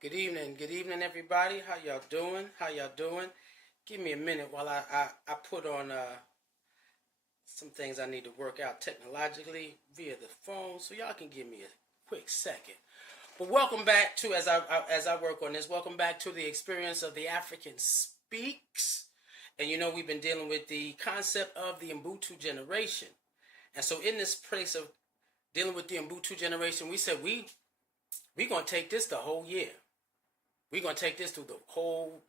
Good evening, everybody. How y'all doing? Give me a minute while I put on some things I need to work out technologically via the phone, so y'all can give me a quick second. But welcome back to as I work on this. Welcome back to the experience of DaAfrican Speaks, and we've been dealing with the concept of the Ubuntu generation, and so in this place of dealing with the Ubuntu generation, we said we're gonna take this the whole year. We're going to take this through the whole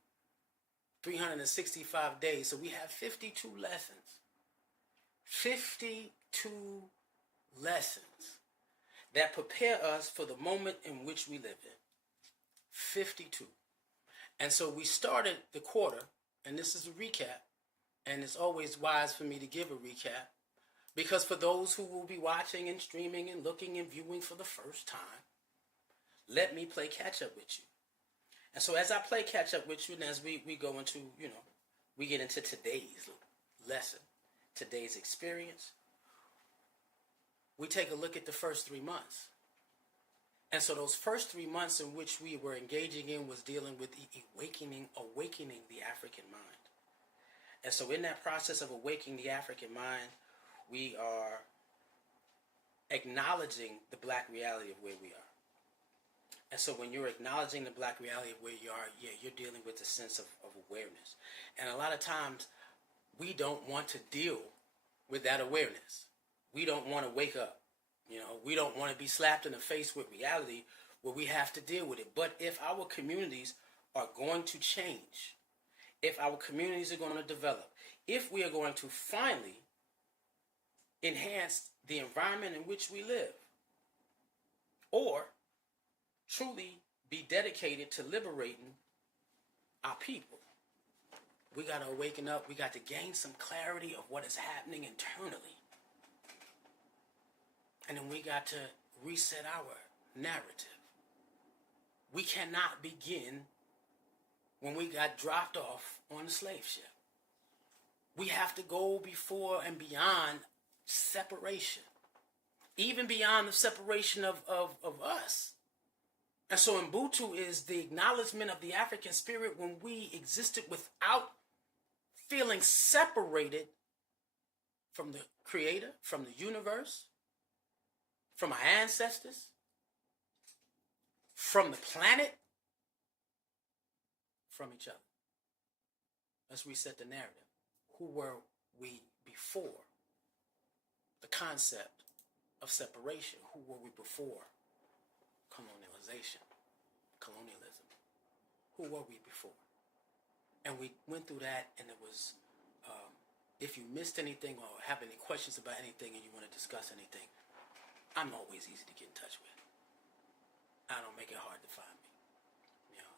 365 days. So we have 52 lessons. 52 lessons that prepare us for the moment in which we live in. 52. And so we started the quarter, and this is a recap. And it's always wise for me to give a recap, because for those who will be watching and streaming and looking and viewing for the first time, let me play catch up with you. And so as I play catch up with you, and as we go into, we get into today's lesson, today's experience, we take a look at the first 3 months. And so those first 3 months in which we were engaging in was dealing with the awakening the African mind. And so in that process of awakening the African mind, we are acknowledging the black reality of where we are. And so when you're acknowledging the black reality of where you are, you're dealing with a sense of awareness. And a lot of times we don't want to deal with that awareness. We don't want to wake up. We don't want to be slapped in the face with reality where we have to deal with it. But if our communities are going to change, if our communities are going to develop, if we are going to finally enhance the environment in which we live, or truly be dedicated to liberating our people, we got to awaken up. We got to gain some clarity of what is happening internally. And then we got to reset our narrative. We cannot begin when we got dropped off on the slave ship. We have to go before and beyond separation, even beyond the separation of us. And so Ubuntu is the acknowledgement of the African spirit when we existed without feeling separated from the Creator, from the universe, from our ancestors, from the planet, from each other. Let's reset the narrative. Who were we before the concept of separation? Who were we before colonialism? Who were we before? And we went through that, and it was, if you missed anything or have any questions about anything and you want to discuss anything, I'm always easy to get in touch with. I don't make it hard to find me.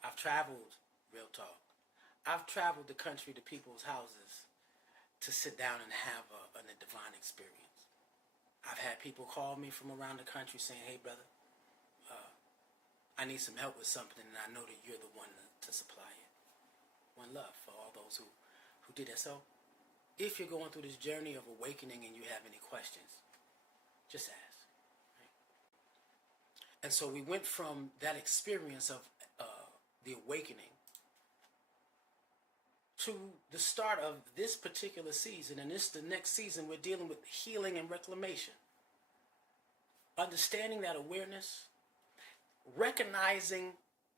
I've traveled, real talk, I've traveled the country to people's houses to sit down and have a divine experience. I've had people call me from around the country saying, hey, brother, I need some help with something, and I know that you're the one to supply it. One love for all those who did that. So if you're going through this journey of awakening and you have any questions, just ask. Right? And so we went from that experience of the awakening to the start of this particular season. And the next season, we're dealing with healing and reclamation. Understanding that awareness, recognizing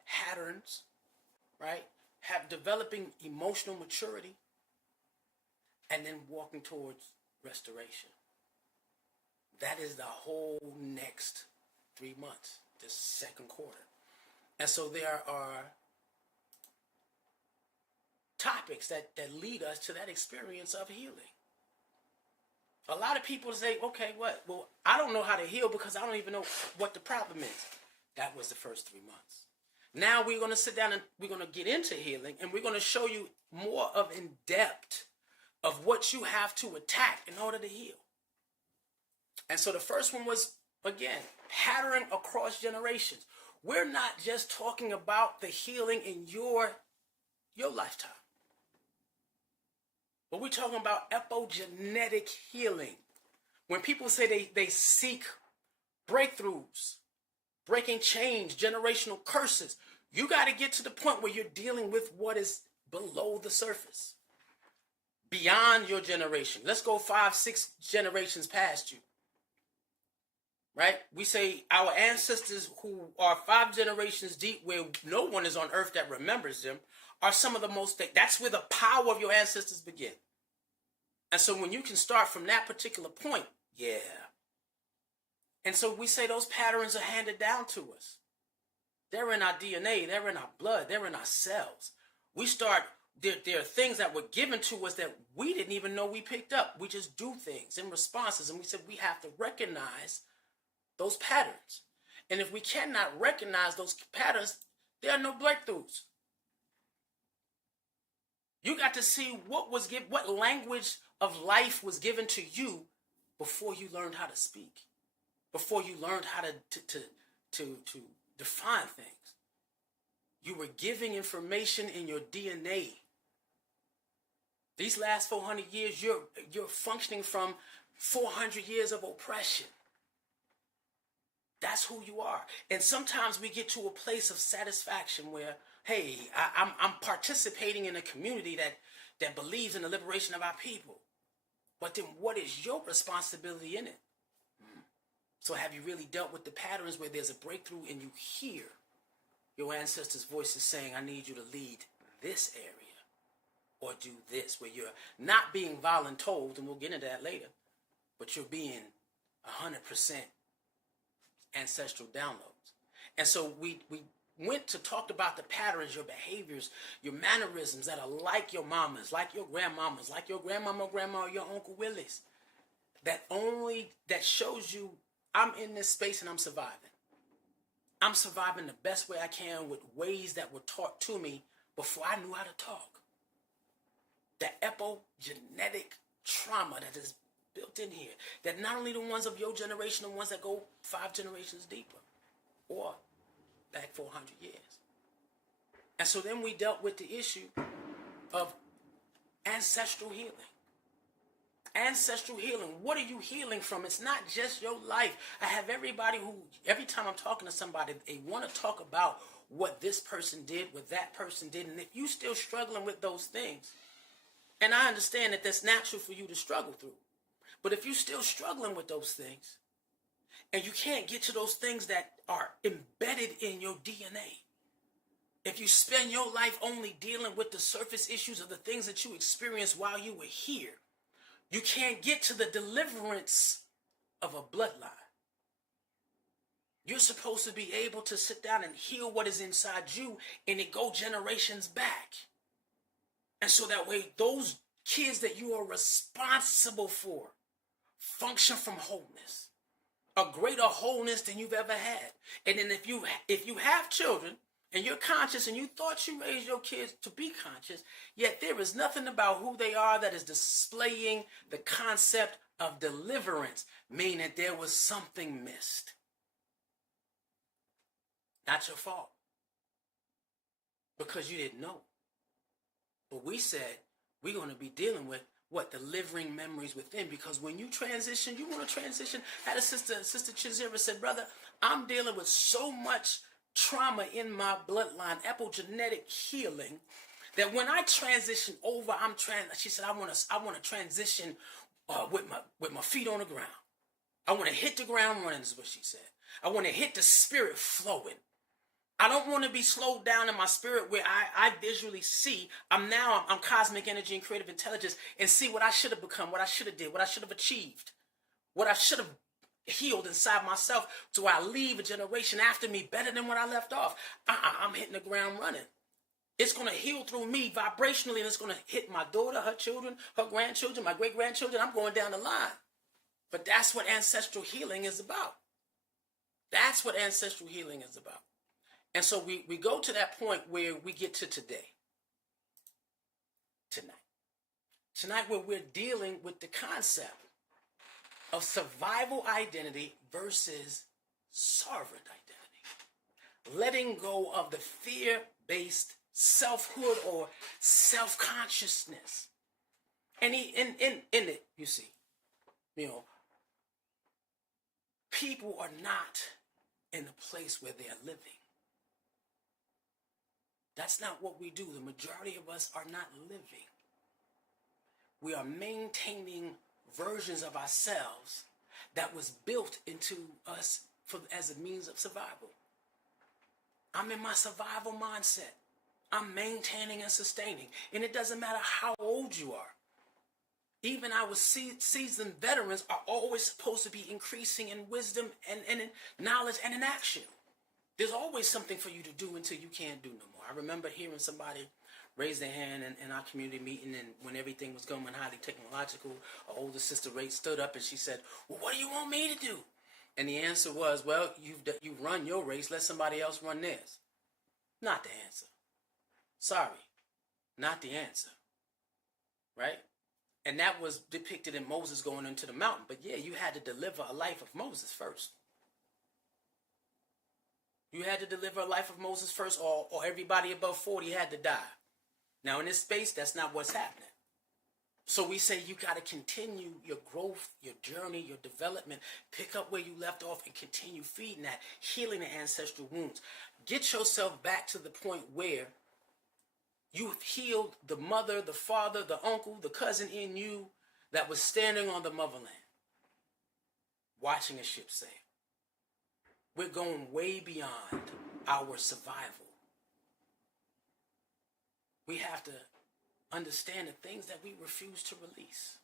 patterns, right? Developing emotional maturity, and then walking towards restoration. That is the whole next 3 months, this second quarter. And so there are topics that lead us to that experience of healing. A lot of people say, okay, what? Well, I don't know how to heal because I don't even know what the problem is. That was the first 3 months. Now we're going to sit down and we're going to get into healing, and we're going to show you more of in depth of what you have to attack in order to heal. And so the first one was, again, pattern across generations. We're not just talking about the healing in your lifetime, but we're talking about epigenetic healing. When people say they seek breakthroughs, breaking chains, generational curses, You got to get to the point where you're dealing with what is below the surface, beyond your generation. Let's go 5, 6 generations past you. Right? We say our ancestors who are 5 generations deep, where no one is on earth that remembers them, are some of the most, that's where the power of your ancestors begin. And so when you can start from that particular point, yeah. And so we say those patterns are handed down to us. They're in our DNA, they're in our blood, they're in our cells. We start, there are things that were given to us that we didn't even know we picked up. We just do things in responses, and we said we have to recognize those patterns. And if we cannot recognize those patterns, there are no breakthroughs. You got to see what language of life was given to you before you learned how to speak, before you learned how to define things. You were giving information in your DNA. These last 400 years, you're functioning from 400 years of oppression. That's who you are. And sometimes we get to a place of satisfaction where, hey, I'm participating in a community that believes in the liberation of our people. But then what is your responsibility in it? So have you really dealt with the patterns where there's a breakthrough and you hear your ancestors' voices saying, I need you to lead this area or do this, where you're not being voluntold, and we'll get into that later, but you're being 100% ancestral downloads. And so we went to talk about the patterns, your behaviors, your mannerisms that are like your mama's, like your grandmama's, like your grandmama, grandma, or your Uncle Willie's. That shows you I'm in this space and I'm surviving. I'm surviving the best way I can with ways that were taught to me before I knew how to talk. The epigenetic trauma that is built in here, that not only the ones of your generation, the ones that go 5 generations deeper or back 400 years. And so then we dealt with the issue of ancestral healing. Ancestral healing. What are you healing from? It's not just your life. I have everybody who, every time I'm talking to somebody, they want to talk about what this person did, what that person did. And if you're still struggling with those things, and I understand that that's natural for you to struggle through, but if you're still struggling with those things, and you can't get to those things that are embedded in your DNA, if you spend your life only dealing with the surface issues of the things that you experienced while you were here, you can't get to the deliverance of a bloodline. You're supposed to be able to sit down and heal what is inside you, and it go generations back. And so that way, those kids that you are responsible for function from wholeness, a greater wholeness than you've ever had. And then if you have children and you're conscious and you thought you raised your kids to be conscious, yet there is nothing about who they are that is displaying the concept of deliverance, meaning that there was something missed. Not your fault, because you didn't know. But we said we're going to be dealing with what? Delivering memories within. Because when you transition, you want to transition. I had a sister Chizira said, brother, I'm dealing with so much trauma in my bloodline, epigenetic healing, that when I transition over, she said, I want to transition with my feet on the ground. I want to hit the ground running, is what she said. I want to hit the spirit flowing. I don't want to be slowed down in my spirit where I visually see. I'm cosmic energy and creative intelligence, and see what I should have become, what I should have did, what I should have achieved, what I should have healed inside myself, so I leave a generation after me better than when I left off. I'm hitting the ground running. It's going to heal through me vibrationally, and it's going to hit my daughter, her children, her grandchildren, my great-grandchildren. I'm going down the line. But that's what ancestral healing is about. That's what ancestral healing is about. And so we go to that point where we get to tonight where we're dealing with the concept of survival identity versus sovereign identity. Letting go of the fear-based selfhood or self-consciousness. And in it, you see, people are not in the place where they are living. That's not what we do. The majority of us are not living. We are maintaining versions of ourselves that was built into us as a means of survival. I'm in my survival mindset. I'm maintaining and sustaining. And it doesn't matter how old you are. Even our seasoned veterans are always supposed to be increasing in wisdom and in knowledge and in action. There's always something for you to do until you can't do no more. I remember hearing somebody raise their hand in our community meeting, and when everything was going highly technological, our older sister Ray stood up and she said, "Well, what do you want me to do?" And the answer was, "Well, you've run your race, let somebody else run theirs." Not the answer. Sorry, not the answer. Right? And that was depicted in Moses going into the mountain. But yeah, you had to deliver a life of Moses first. You had to deliver a life of Moses first, or everybody above 40 had to die. Now in this space, that's not what's happening. So we say you got to continue your growth, your journey, your development, pick up where you left off and continue feeding that, healing the ancestral wounds. Get yourself back to the point where you've healed the mother, the father, the uncle, the cousin in you that was standing on the motherland, watching a ship sail. We're going way beyond our survival. We have to understand the things that we refuse to release.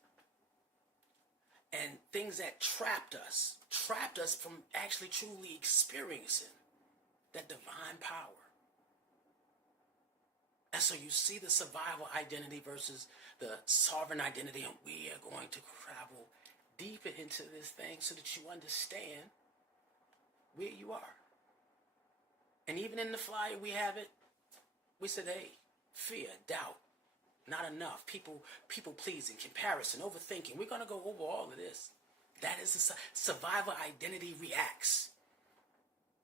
And things that trapped us from actually truly experiencing that divine power. And so you see the survival identity versus the sovereign identity, and we are going to travel deeper into this thing so that you understand where you are. And even in the flyer we have it, we said, hey, fear, doubt, not enough, people pleasing, comparison, overthinking. We're going to go over all of this. That is the survival identity reacts.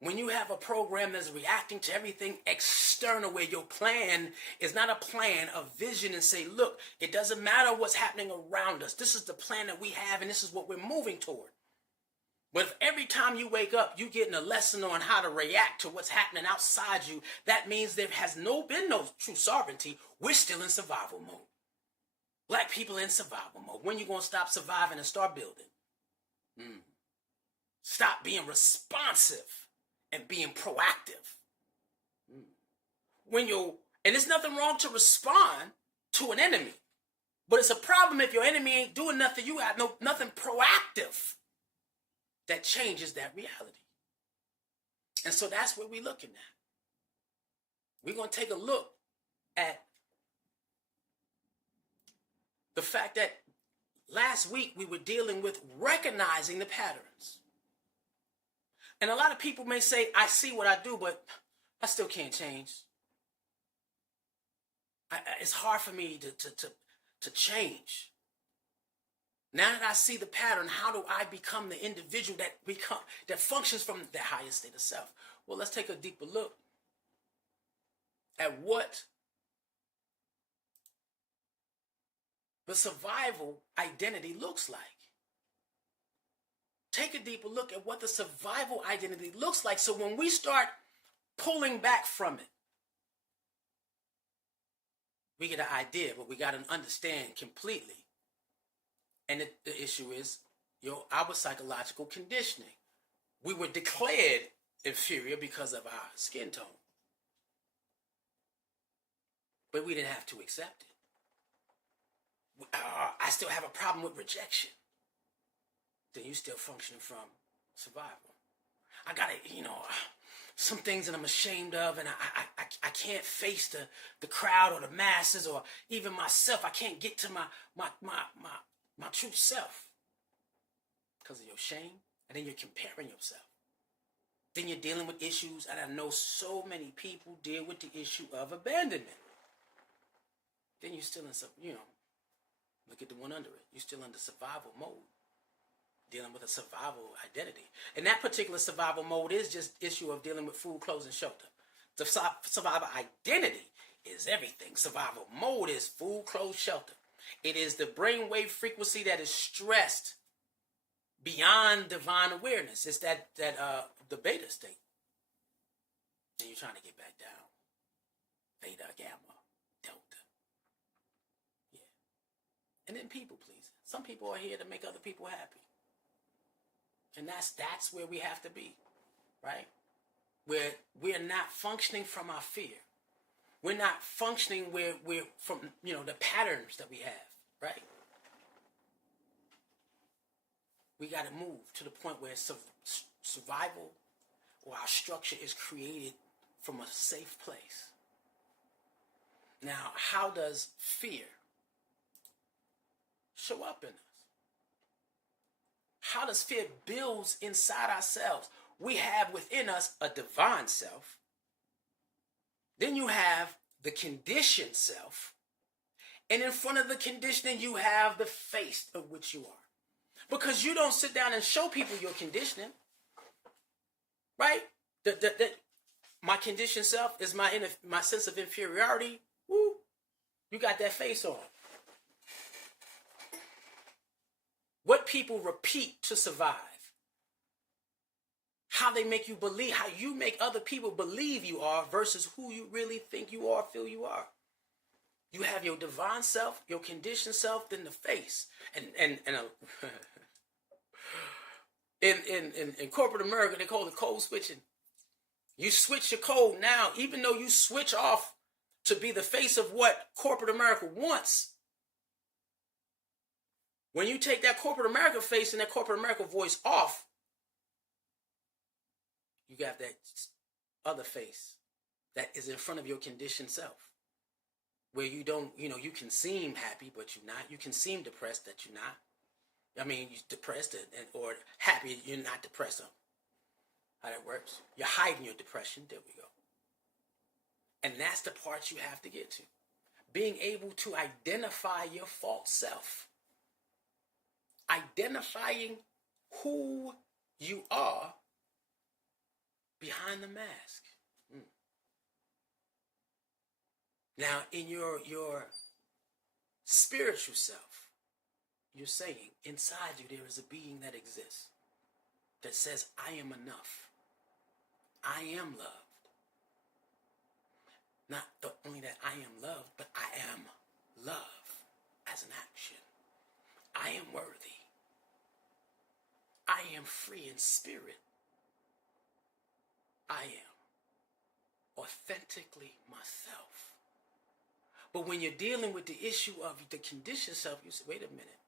When you have a program that's reacting to everything external, where your plan is not a plan, a vision, and say, look, it doesn't matter what's happening around us. This is the plan that we have, and this is what we're moving toward. But if every time you wake up, you're getting a lesson on how to react to what's happening outside you, that means there has been no true sovereignty. We're still in survival mode. Black people in survival mode. When you going to stop surviving and start building? Stop being responsive and being proactive. And there's nothing wrong to respond to an enemy. But it's a problem if your enemy ain't doing nothing, you have nothing proactive that changes that reality. And so that's what we're looking at. We're going to take a look at the fact that last week we were dealing with recognizing the patterns. And a lot of people may say, I see what I do, but I still can't change. It's hard for me to change. Now that I see the pattern, how do I become the individual that functions from the highest state of self? Well, let's take a deeper look at what the survival identity looks like. Take a deeper look at what the survival identity looks like. So when we start pulling back from it, we get an idea, but we got to understand completely. And the issue is our psychological conditioning. We were declared inferior because of our skin tone. But we didn't have to accept it. I still have a problem with rejection. Then you're still functioning from survival. I got to, some things that I'm ashamed of, and I can't face the crowd or the masses or even myself. I can't get to my true self because of your shame, and then you're comparing yourself. Then you're dealing with issues, and I know so many people deal with the issue of abandonment. Then you're still in, look at the one under it. You're still under survival mode, dealing with a survival identity. And that particular survival mode is just issue of dealing with food, clothes, and shelter. The survival identity is everything. Survival mode is food, clothes, shelter. It is the brainwave frequency that is stressed beyond divine awareness. It's that the beta state. And you're trying to get back down. theta, gamma, delta. Yeah. And then people pleasing. Some people are here to make other people happy. And that's where we have to be, right? Where we're not functioning from our fear. We're not functioning where we're from, the patterns that we have, right? We got to move to the point where survival or our structure is created from a safe place. Now, how does fear show up in us? How does fear build inside ourselves? We have within us a divine self. Then you have the conditioned self. And in front of the conditioning, you have the face of which you are. Because you don't sit down and show people your conditioning. Right? My conditioned self is my sense of inferiority. Woo! You got that face on. What people repeat to survive. How they make you believe, how you make other people believe you are versus who you really think you are, feel you are. You have your divine self, your conditioned self, then the face. In corporate America, they call it code switching. You switch your code now, even though you switch off to be the face of what corporate America wants. When you take that corporate America face and that corporate America voice off, you got that other face that is in front of your conditioned self. Where you don't, you can seem happy, but you're not. You can seem depressed, that you're not. I mean, you're depressed or happy, you're not depressed. How that works. You're hiding your depression. There we go. And that's the part you have to get to. Being able to identify your false self. Identifying who you are behind the mask. Now, in your spiritual self, you're saying inside you there is a being that exists that says, I am enough. I am loved. Not only that I am loved, but I am love as an action. I am worthy. I am free in spirit. I am authentically myself. But when you're dealing with the issue of the conditioned self, you say, wait a minute,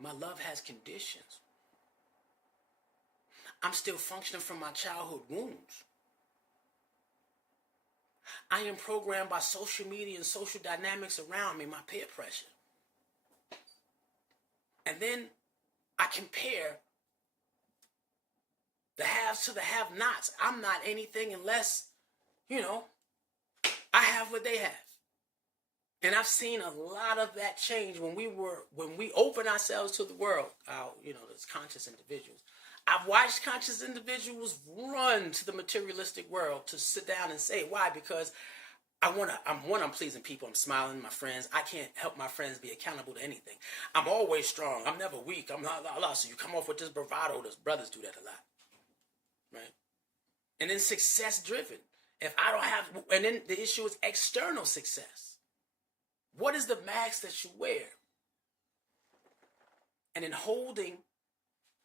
my love has conditions. I'm still functioning from my childhood wounds. I am programmed by social media and social dynamics around me, my peer pressure. And then I compare the haves to the have-nots. I'm not anything unless, I have what they have. And I've seen a lot of that change when we open ourselves to the world, as conscious individuals. I've watched conscious individuals run to the materialistic world to sit down and say, why? Because I'm pleasing people. I'm smiling, my friends. I can't help my friends be accountable to anything. I'm always strong. I'm never weak. I'm not lost. So you come off with this bravado. Those brothers do that a lot. Right? And then success driven. And then the issue is external success. What is the mask that you wear? And in holding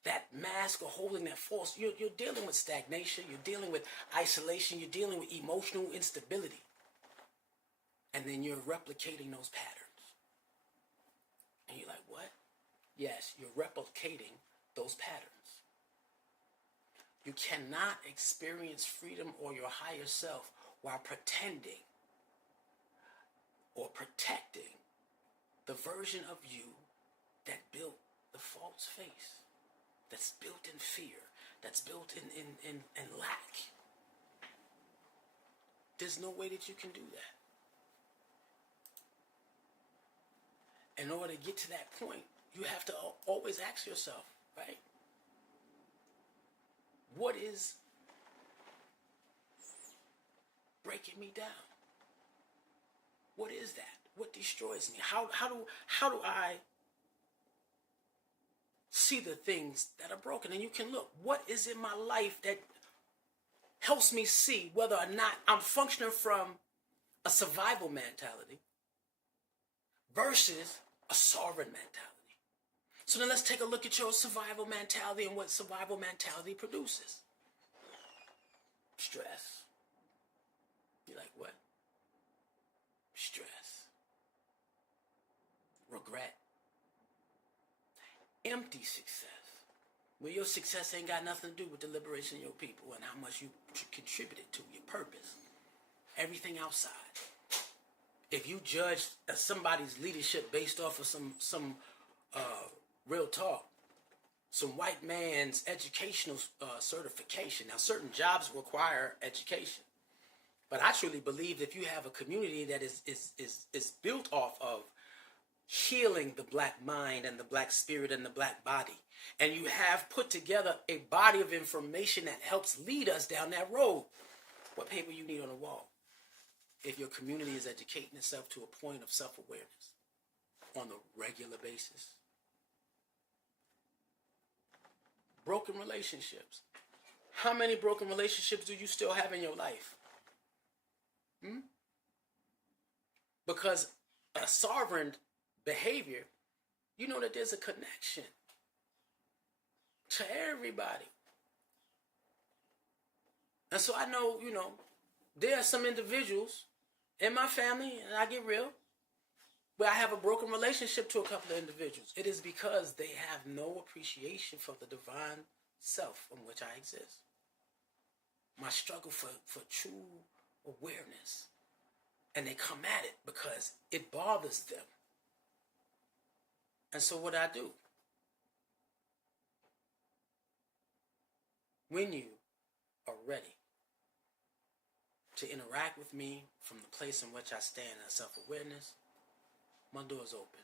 that mask or holding that force, you're dealing with stagnation, you're dealing with isolation, you're dealing with emotional instability. And then you're replicating those patterns. And you're like, what? Yes, you're replicating those patterns. You cannot experience freedom or your higher self while pretending or protecting the version of you that built the false face, that's built in fear, that's built in lack. There's no way that you can do that. In order to get to that point, you have to always ask yourself, right? What is breaking me down? What is that? What destroys me? How do I see the things that are broken? And you can look, what is in my life that helps me see whether or not I'm functioning from a survival mentality versus a sovereign mentality. So then let's take a look at your survival mentality and what survival mentality produces. Stress. You're like, what? Stress. Regret. Empty success. Where your success ain't got nothing to do with the liberation of your people and how much you contributed to your purpose. Everything outside. If you judge somebody's leadership based off of some real talk, some white man's educational certification. Now, certain jobs require education, but I truly believe if you have a community that is built off of healing the black mind and the black spirit and the black body, and you have put together a body of information that helps lead us down that road, what paper you need on the wall? If your community is educating itself to a point of self-awareness on a regular basis. Broken relationships. How many broken relationships do you still have in your life? Because a sovereign behavior, you know that there's a connection to everybody. And so I know, there are some individuals in my family, and I get real, where I have a broken relationship to a couple of individuals. It is because they have no appreciation for the divine self in which I exist. My struggle for true awareness. And they come at it because it bothers them. And so what I do, when you are ready to interact with me from the place in which I stand in self-awareness, my door's open.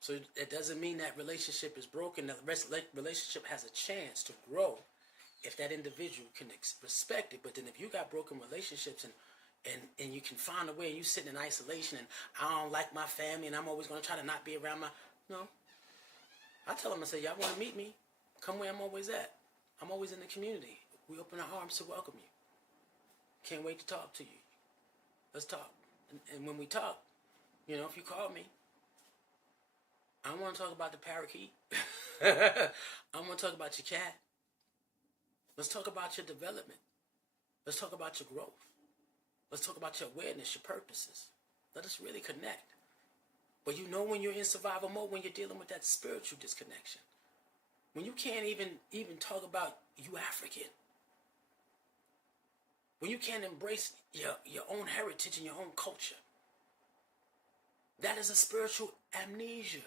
So it doesn't mean that relationship is broken. That relationship has a chance to grow if that individual can respect it. But then if you got broken relationships and you can find a way and you sit in isolation and I don't like my family and I'm always going to try to not be around I tell them, I say, y'all want to meet me? Come where I'm always at. I'm always in the community. We open our arms to welcome you. Can't wait to talk to you. Let's talk. And when we talk, if you call me, I don't want to talk about the parakeet. I want to talk about your cat. Let's talk about your development. Let's talk about your growth. Let's talk about your awareness, your purposes. Let us really connect. But when you're in survival mode, when you're dealing with that spiritual disconnection, when you can't even talk about you African, when you can't embrace your own heritage and your own culture, that is a spiritual amnesia,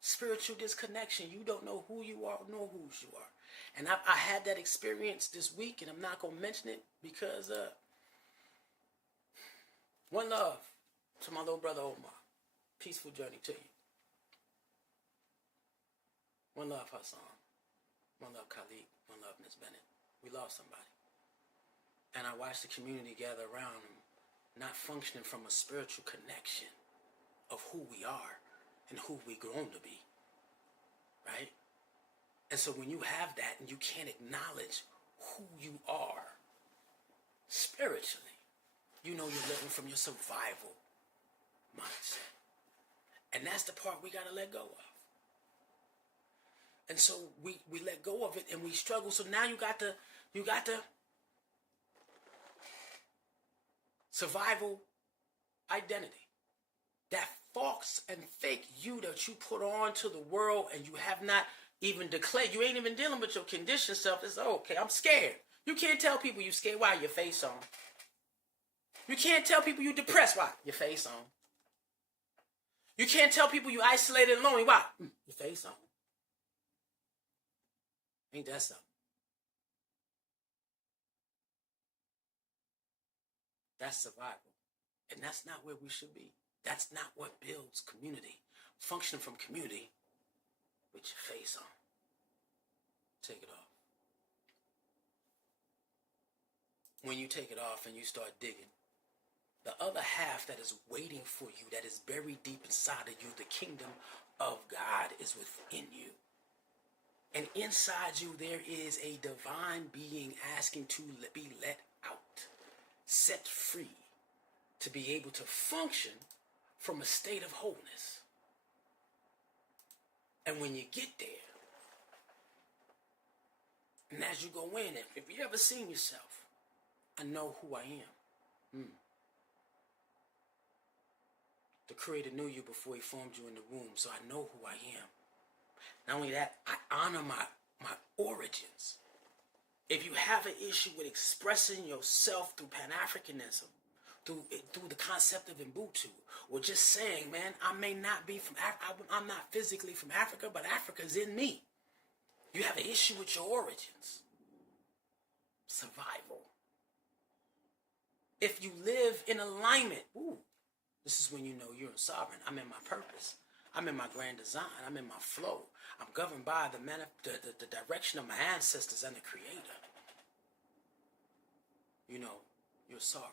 spiritual disconnection. You don't know who you are, nor whose you are. And I had that experience this week, and I'm not going to mention it because one love to my little brother Omar. Peaceful journey to you. One love Hassan. One love Khalid. One love Ms. Bennett. We lost somebody. And I watched the community gather around him, not functioning from a spiritual connection of who we are and who we grown to be, right? And so when you have that and you can't acknowledge who you are spiritually, you're living from your survival mindset. And that's the part we got to let go of. And so we let go of it and we struggle. So now you got the survival identity. That false and fake you that you put on to the world and you have not even declared. You ain't even dealing with your conditioned self. It's okay, I'm scared. You can't tell people you scared. Why? Your face on. You can't tell people you depressed. Why? Your face on. You can't tell people you isolated and lonely. Why? Your face on. Ain't that something? That's survival. And that's not where we should be. That's not what builds community. Functioning from community with your face on. Take it off. When you take it off and you start digging, the other half that is waiting for you, that is buried deep inside of you, the kingdom of God is within you. And inside you there is a divine being asking to be let out, set free, to be able to function from a state of wholeness. And when you get there, and as you go in, if you ever seen yourself, I know who I am. The Creator knew you before He formed you in the womb, so I know who I am. Not only that, I honor my origins. If you have an issue with expressing yourself through Pan-Africanism, through the concept of Ubuntu, or just saying, man, I may not be from Africa, I'm not physically from Africa, but Africa's in me. You have an issue with your origins. Survival. If you live in alignment, this is when you know you're sovereign. I'm in my purpose. I'm in my grand design. I'm in my flow. I'm governed by the direction of my ancestors and the Creator. You know, you're sovereign.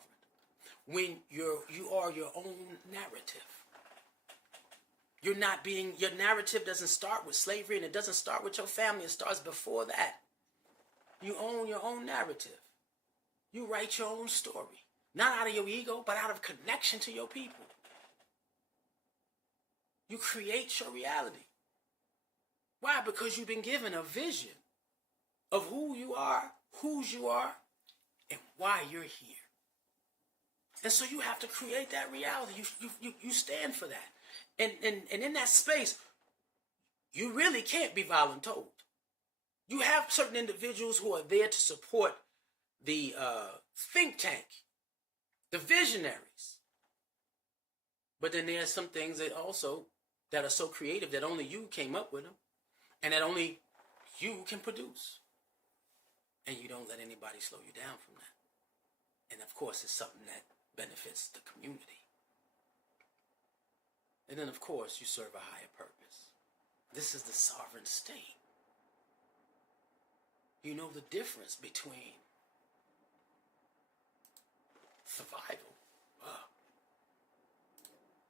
When you are your own narrative. Your narrative doesn't start with slavery, and it doesn't start with your family. It starts before that. You own your own narrative. You write your own story. Not out of your ego, but out of connection to your people. You create your reality. Why? Because you've been given a vision of who you are, whose you are, and why you're here. And so you have to create that reality. You stand for that. And in that space, you really can't be voluntold. You have certain individuals who are there to support the think tank, the visionaries. But then there's some things that are so creative that only you came up with them, and that only you can produce. And you don't let anybody slow you down from that. And of course, it's something that benefits the community. And then, of course, you serve a higher purpose. This is the sovereign state. You know the difference between survival,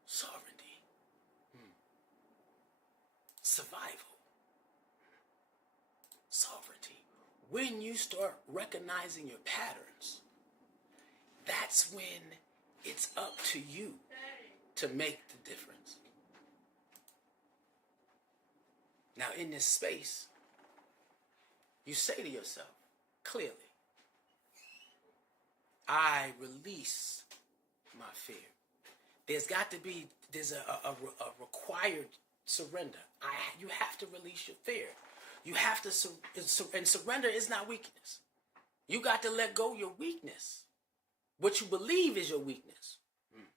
sovereignty, survival, sovereignty. When you start recognizing your patterns, that's when it's up to you to make the difference. Now, in this space, you say to yourself, clearly, I release my fear. There's a required surrender. You have to release your fear. You have to, and surrender is not weakness. You got to let go your weakness. What you believe is your weakness.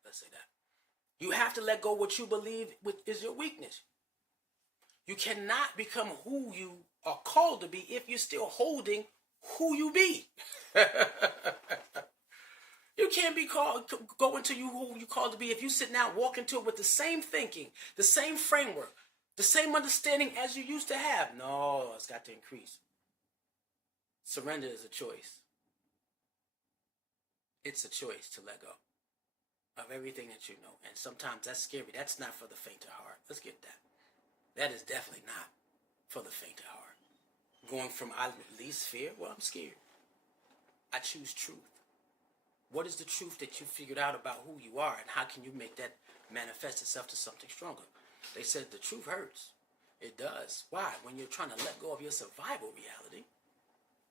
Let's say that. You have to let go what you believe is your weakness. You cannot become who you are called to be if you're still holding who you be. You can't be go into who you called to be if you sit now walk into it with the same thinking, the same framework, the same understanding as you used to have. No, it's got to increase. Surrender is a choice. It's a choice to let go of everything that you know. And sometimes that's scary. That's not for the faint of heart. Let's get that. That is definitely not for the faint of heart. Going from I release fear, well, I'm scared. I choose truth. What is the truth that you figured out about who you are, and how can you make that manifest itself to something stronger? They said the truth hurts. It does. Why? When you're trying to let go of your survival reality,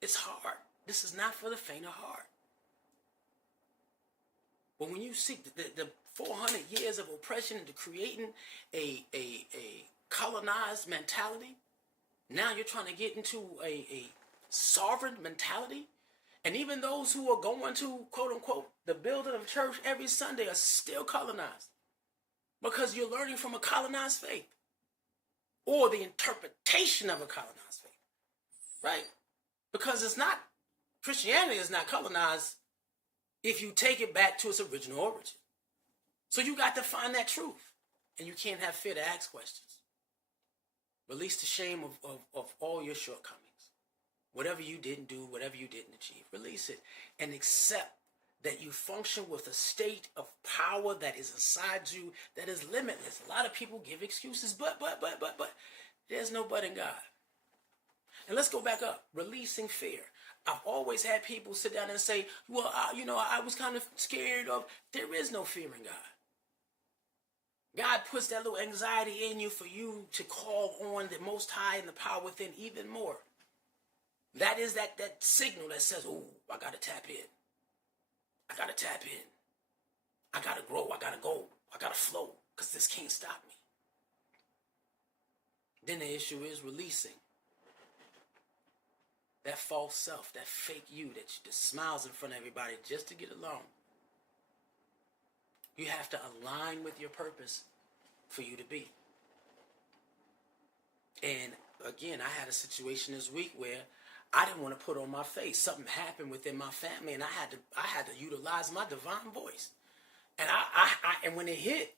it's hard. This is not for the faint of heart. But when you see the 400 years of oppression into creating a colonized mentality, now you're trying to get into a sovereign mentality. And even those who are going to, quote unquote, the building of church every Sunday are still colonized. Because you're learning from a colonized faith. Or the interpretation of a colonized faith. Right? Because Christianity is not colonized if you take it back to its original origin. So you got to find that truth. And you can't have fear to ask questions. Release the shame of all your shortcomings. Whatever you didn't do, whatever you didn't achieve, release it and accept that you function with a state of power that is inside you that is limitless. A lot of people give excuses, but. There's no but in God. And let's go back up. Releasing fear. I've always had people sit down and say, well, I was kind of scared of. There is no fear in God. God puts that little anxiety in you for you to call on the Most High and the power within even more. That is that signal that says, oh, I got to tap in. I got to tap in. I got to grow. I got to go. I got to flow because this can't stop me. Then the issue is releasing that false self, that fake you that just smiles in front of everybody just to get along. You have to align with your purpose for you to be. And again, I had a situation this week where I didn't want to put on my face. Something happened within my family, and I had to utilize my divine voice. And and when it hit,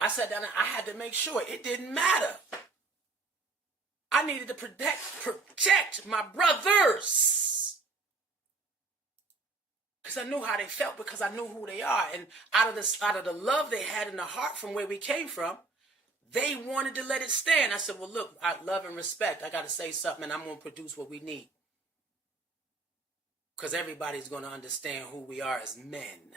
I sat down and I had to make sure it didn't matter. I needed to protect my brothers. Because I knew how they felt, because I knew who they are. And out of the love they had in the heart from where we came from, they wanted to let it stand. I said, well, look, I love and respect. I got to say something, and I'm going to produce what we need. Because everybody's going to understand who we are as men.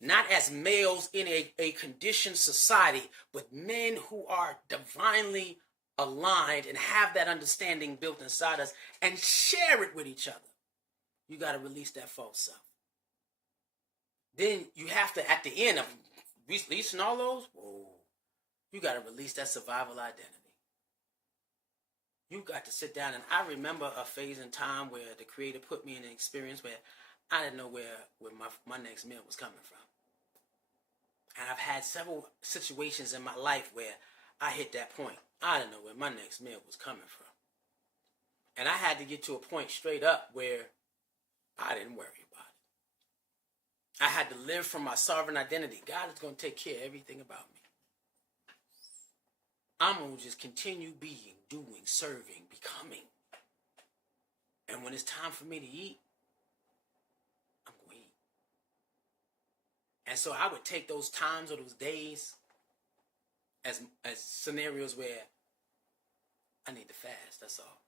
Not as males in a conditioned society, but men who are divinely aligned and have that understanding built inside us and share it with each other. You got to release that false self. Then you have to, at the end of releasing all those, you got to release that survival identity. You got to sit down, and I remember a phase in time where the Creator put me in an experience where I didn't know where my next meal was coming from. And I've had several situations in my life where I hit that point. I didn't know where my next meal was coming from. And I had to get to a point straight up where I didn't worry about it. I had to live from my sovereign identity. God is going to take care of everything about me. I'm going to just continue being, doing, serving, becoming. And when it's time for me to eat, I'm going to eat. And so I would take those times or those days as scenarios where I need to fast, that's all.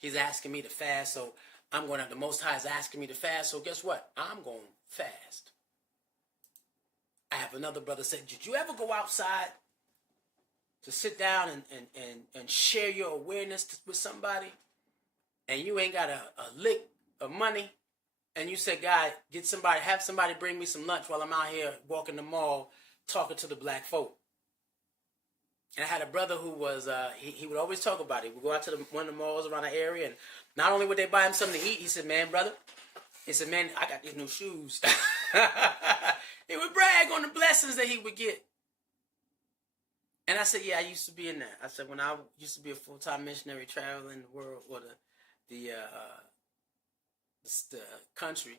He's asking me to fast, so I'm going to, the Most High is asking me to fast, so guess what? I'm going to fast. I have another brother say, did you ever go outside to sit down and share your awareness with somebody, and you ain't got a lick of money, and you say, God, have somebody bring me some lunch while I'm out here walking the mall talking to the black folk? And I had a brother who was, he would always talk about it. We'd go out to one of the malls around the area, and not only would they buy him something to eat, he said, man, brother, I got these new shoes. He would brag on the blessings that he would get. And I said, yeah, I used to be in that. I said, when I used to be a full-time missionary traveling the world, or the country,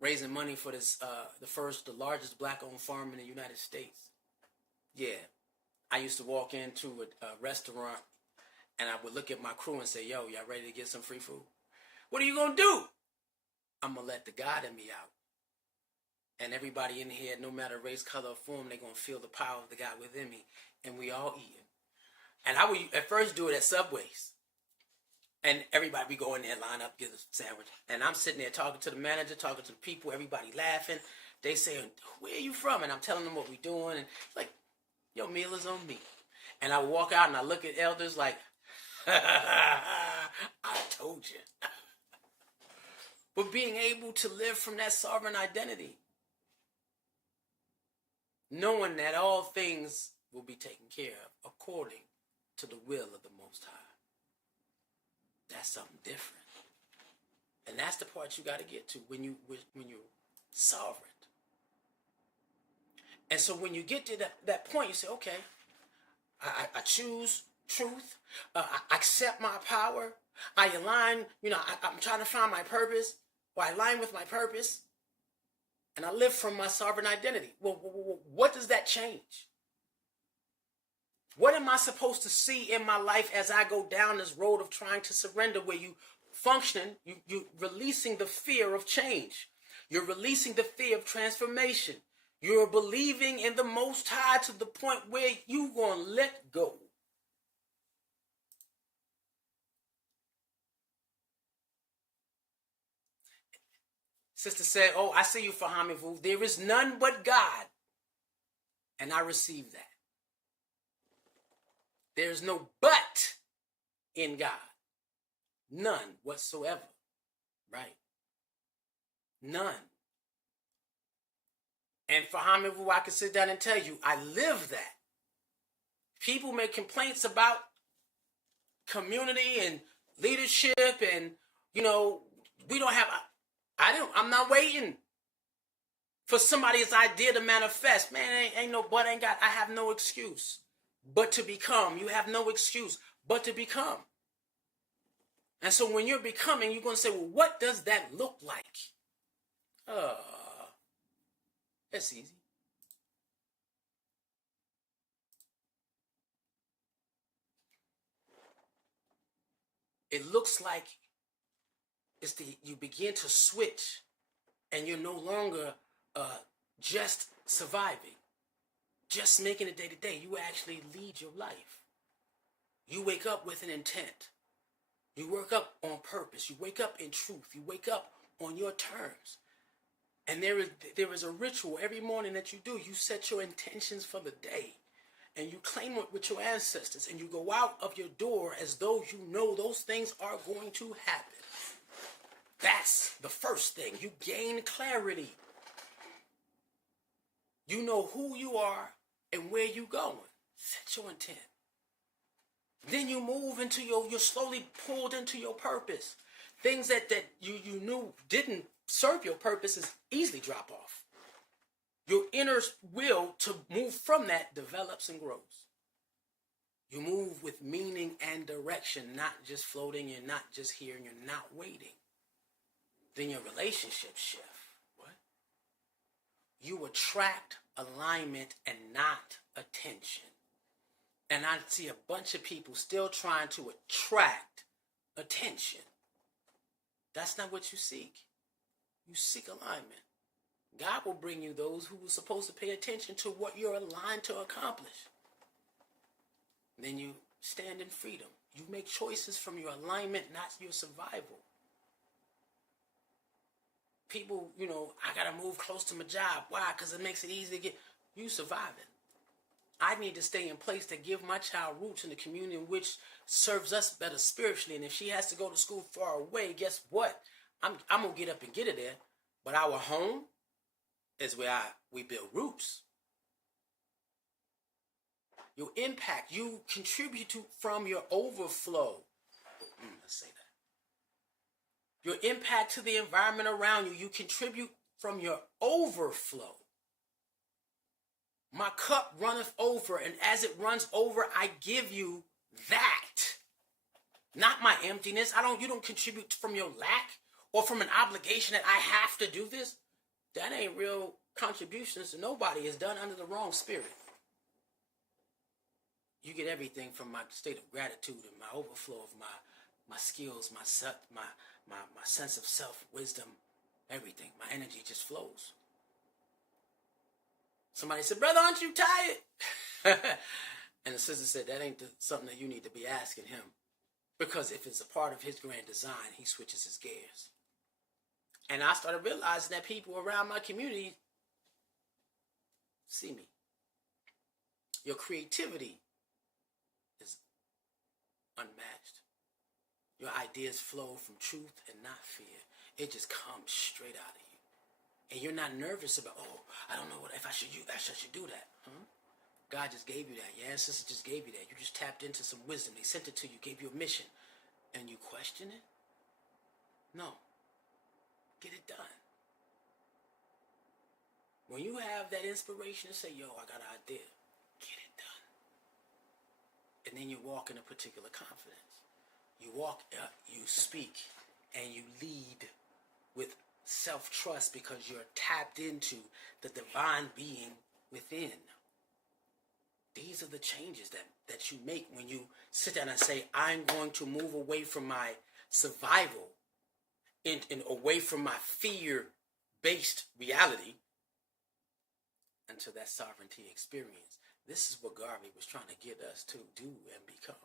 raising money for this, the largest black-owned farm in the United States. Yeah. I used to walk into a restaurant, and I would look at my crew and say, yo, y'all ready to get some free food? What are you going to do? I'm going to let the God in me out. And everybody in here, no matter race, color, or form, they're going to feel the power of the God within me. And we all eating. And I would at first do it at Subways. And everybody, we go in there, line up, get a sandwich. And I'm sitting there talking to the manager, talking to the people, everybody laughing. They saying, where are you from? And I'm telling them what we're doing. And it's like, your meal is on me. And I walk out and I look at elders like, I told you. But being able to live from that sovereign identity, knowing that all things will be taken care of according to the will of the Most High. That's something different. And that's the part you got to get to when you're sovereign. And so when you get to that point, you say, okay, I choose truth. I accept my power. I align, I'm trying to find my purpose, or I align with my purpose, and I live from my sovereign identity. Well, what does that change? What am I supposed to see in my life as I go down this road of trying to surrender, where you function, you're releasing the fear of change. You're releasing the fear of transformation. You're believing in the Most High to the point where you're going to let go. Sister said, oh, I see you, Fahamivu. There is none but God. And I receive that. There's no but in God. None whatsoever. Right? None. And Fahamivu, I can sit down and tell you, I live that. People make complaints about community and leadership and, we don't have, I'm not waiting for somebody's idea to manifest. Man, ain't no but, ain't got, I have no excuse but to become. You have no excuse but to become. And so when you're becoming, you're going to say, well, what does that look like? That's easy. It looks like you begin to switch and you're no longer just surviving, just making it day to day. You actually lead your life. You wake up with an intent. You wake up on purpose. You wake up in truth. You wake up on your terms. And there is a ritual every morning that you do. You set your intentions for the day. And you claim it with your ancestors. And you go out of your door as though you know those things are going to happen. That's the first thing. You gain clarity. You know who you are and where you're going. Set your intent. Then you move into you're slowly pulled into your purpose. Things that you knew didn't serve your purpose is easily drop off. Your inner will to move from that develops and grows. You move with meaning and direction, not just floating, you're not just here, and you're not waiting. Then your relationships shift. What? You attract alignment and not attention. And I see a bunch of people still trying to attract attention. That's not what you seek. You seek alignment. God will bring you those who are supposed to pay attention to what you're aligned to accomplish. Then you stand in freedom. You make choices from your alignment, not your survival. People, I got to move close to my job. Why? Because it makes it easy to get. You surviving. I need to stay in place to give my child roots in the community in which serves us better spiritually. And if she has to go to school far away, guess what? I'm going to get up and get her there. But our home is where we build roots. Your impact, you contribute to from your overflow. Let's say that. Your impact to the environment around you, you contribute from your overflow. My cup runneth over, and as it runs over, I give you that. Not my emptiness. You don't contribute from your lack or from an obligation that I have to do this. That ain't real contributions. Nobody is done under the wrong spirit. You get everything from my state of gratitude and my overflow of my skills, my sense of self, wisdom, everything. My energy just flows. Somebody said, brother, aren't you tired? And the sister said, that ain't something that you need to be asking him. Because if it's a part of his grand design, he switches his gears. And I started realizing that people around my community see me. Your creativity is unmatched. Your ideas flow from truth and not fear. It just comes straight out of you. And you're not nervous about, I don't know what if I should do that. Huh? God just gave you that. Your ancestors just gave you that. You just tapped into some wisdom. They sent it to you, gave you a mission. And you question it? No. Get it done. When you have that inspiration to say, I got an idea, get it done. And then you walk in a particular confidence. You walk up, you speak, and you lead with self-trust because you're tapped into the divine being within. These are the changes that you make when you sit down and say, I'm going to move away from my survival and away from my fear-based reality into that sovereignty experience. This is what Garvey was trying to get us to do and become.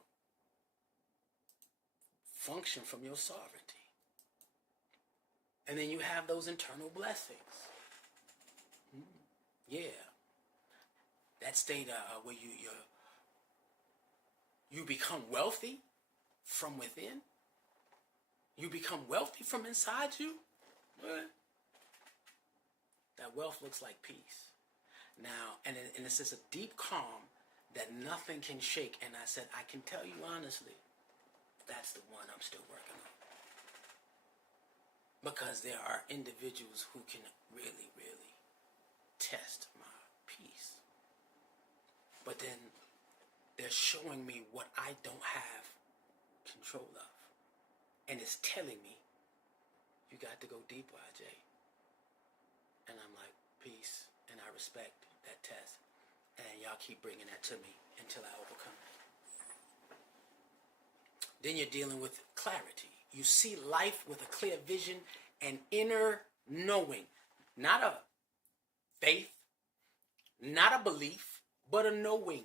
Function from your sovereignty. And then you have those internal blessings. Yeah. That state where you become wealthy from within. You become wealthy from inside you. That wealth looks like peace. Now, and it's just a deep calm that nothing can shake. And I said, I can tell you honestly, that's the one I'm still working on. Because there are individuals who can really, really test my peace. But then they're showing me what I don't have control of. And it's telling me, you got to go deeper, IJ. And I'm like, peace. And I respect that test. And y'all keep bringing that to me until I overcome it. Then you're dealing with clarity. You see life with a clear vision and inner knowing. Not a faith, not a belief, but a knowing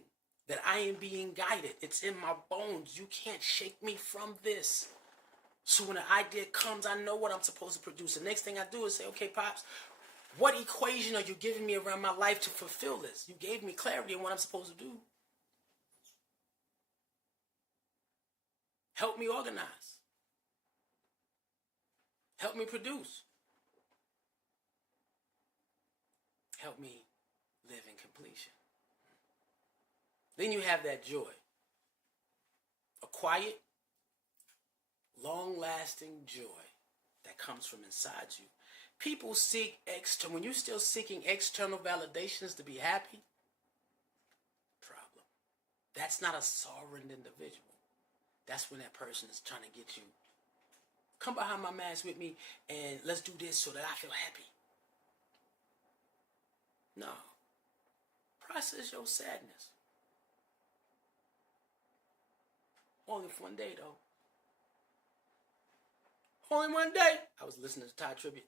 that I am being guided. It's in my bones. You can't shake me from this. So when an idea comes, I know what I'm supposed to produce. The next thing I do is say, okay, Pops, what equation are you giving me around my life to fulfill this? You gave me clarity on what I'm supposed to do. Help me organize. Help me produce. Help me live in completion. Then you have that joy. A quiet, long-lasting joy that comes from inside you. People seek external. When you're still seeking external validations to be happy, problem. That's not a sovereign individual. That's when that person is trying to get you. Come behind my mask with me and let's do this so that I feel happy. No. Process your sadness. Only for one day, though. Only one day. I was listening to Ty Tribbett.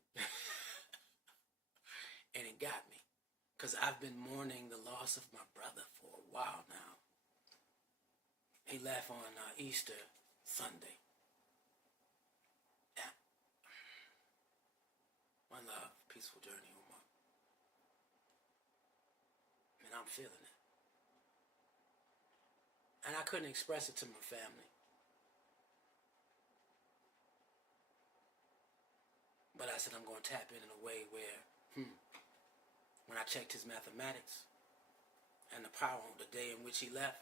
And it got me. Because I've been mourning the loss of my brother for a while now. He left on Easter Sunday. Yeah. One love, peaceful journey, Umar. And I'm feeling it. And I couldn't express it to my family. But I said I'm going to tap in a way where, when I checked his mathematics and the power on the day in which he left,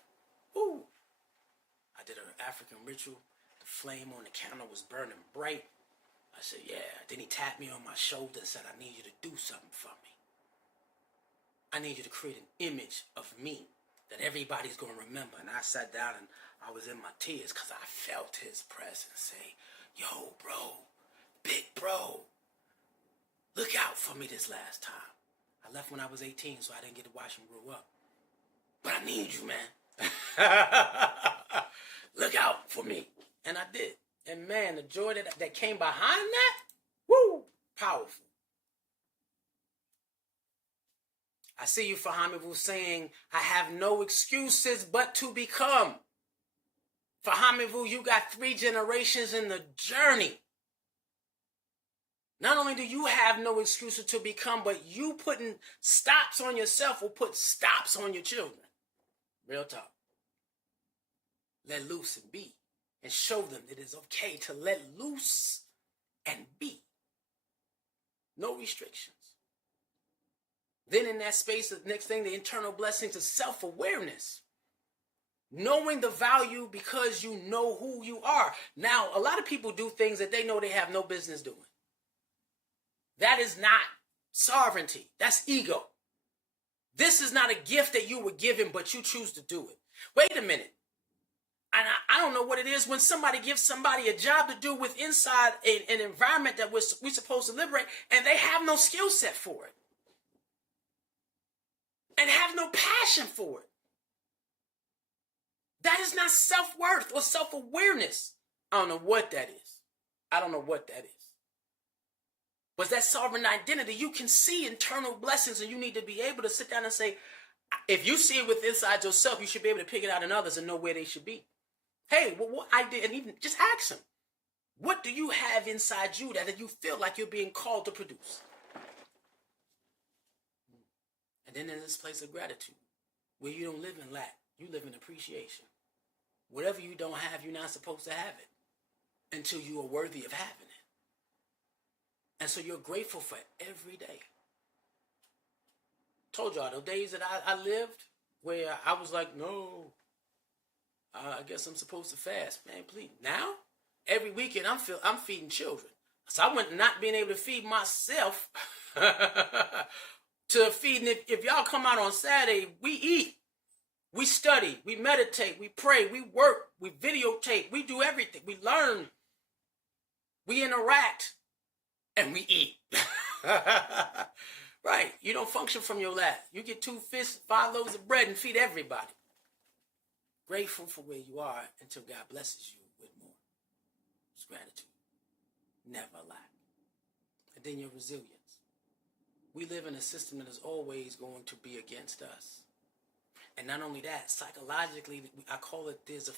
I did an African ritual. The flame on the candle was burning bright. I said, yeah. Then he tapped me on my shoulder and said, I need you to do something for me. I need you to create an image of me that everybody's going to remember. And I sat down and I was in my tears because I felt his presence say, yo, bro, big bro, look out for me this last time. I left when I was 18, so I didn't get to watch him grow up. But I need you, man. Look out for me. And I did. And man, the joy that came behind that, powerful. I see you, Fahamivu, saying, I have no excuses but to become. Fahamivu, you got 3 generations in the journey. Not only do you have no excuses to become, but you putting stops on yourself will put stops on your children. Real talk. Let loose and be. And show them that it's okay to let loose and be. No restrictions. Then in that space, the next thing, the internal blessings is self-awareness. Knowing the value because you know who you are. Now, a lot of people do things that they know they have no business doing. That is not sovereignty. That's ego. This is not a gift that you were given, but you choose to do it. Wait a minute. And I don't know what it is when somebody gives somebody a job to do with inside an environment that we're supposed to liberate, and they have no skill set for it. And have no passion for it. That is not self-worth or self-awareness. I don't know what that is. I don't know what that is. But that sovereign identity, you can see internal blessings, and you need to be able to sit down and say, if you see it with inside yourself, you should be able to pick it out in others and know where they should be. Hey, what I did, and even just ask them. What do you have inside you that you feel like you're being called to produce? And then there's this place of gratitude where you don't live in lack. You live in appreciation. Whatever you don't have, you're not supposed to have it until you are worthy of having it. And so you're grateful for every day. Told y'all, those days that I lived where I was like, no, I guess I'm supposed to fast. Man, please. Now, every weekend I'm feeding children. So I went not being able to feed myself to feeding. If y'all come out on Saturday, we eat. We study, we meditate, we pray, we work, we videotape, we do everything. We learn, we interact, and we eat. Right? You don't function from your lap. You get 2 fish, 5 loaves of bread, and feed everybody. Grateful for where you are until God blesses you with more. It's gratitude. Never lack. And then your resilience. We live in a system that is always going to be against us. And not only that, psychologically, I call it, there's a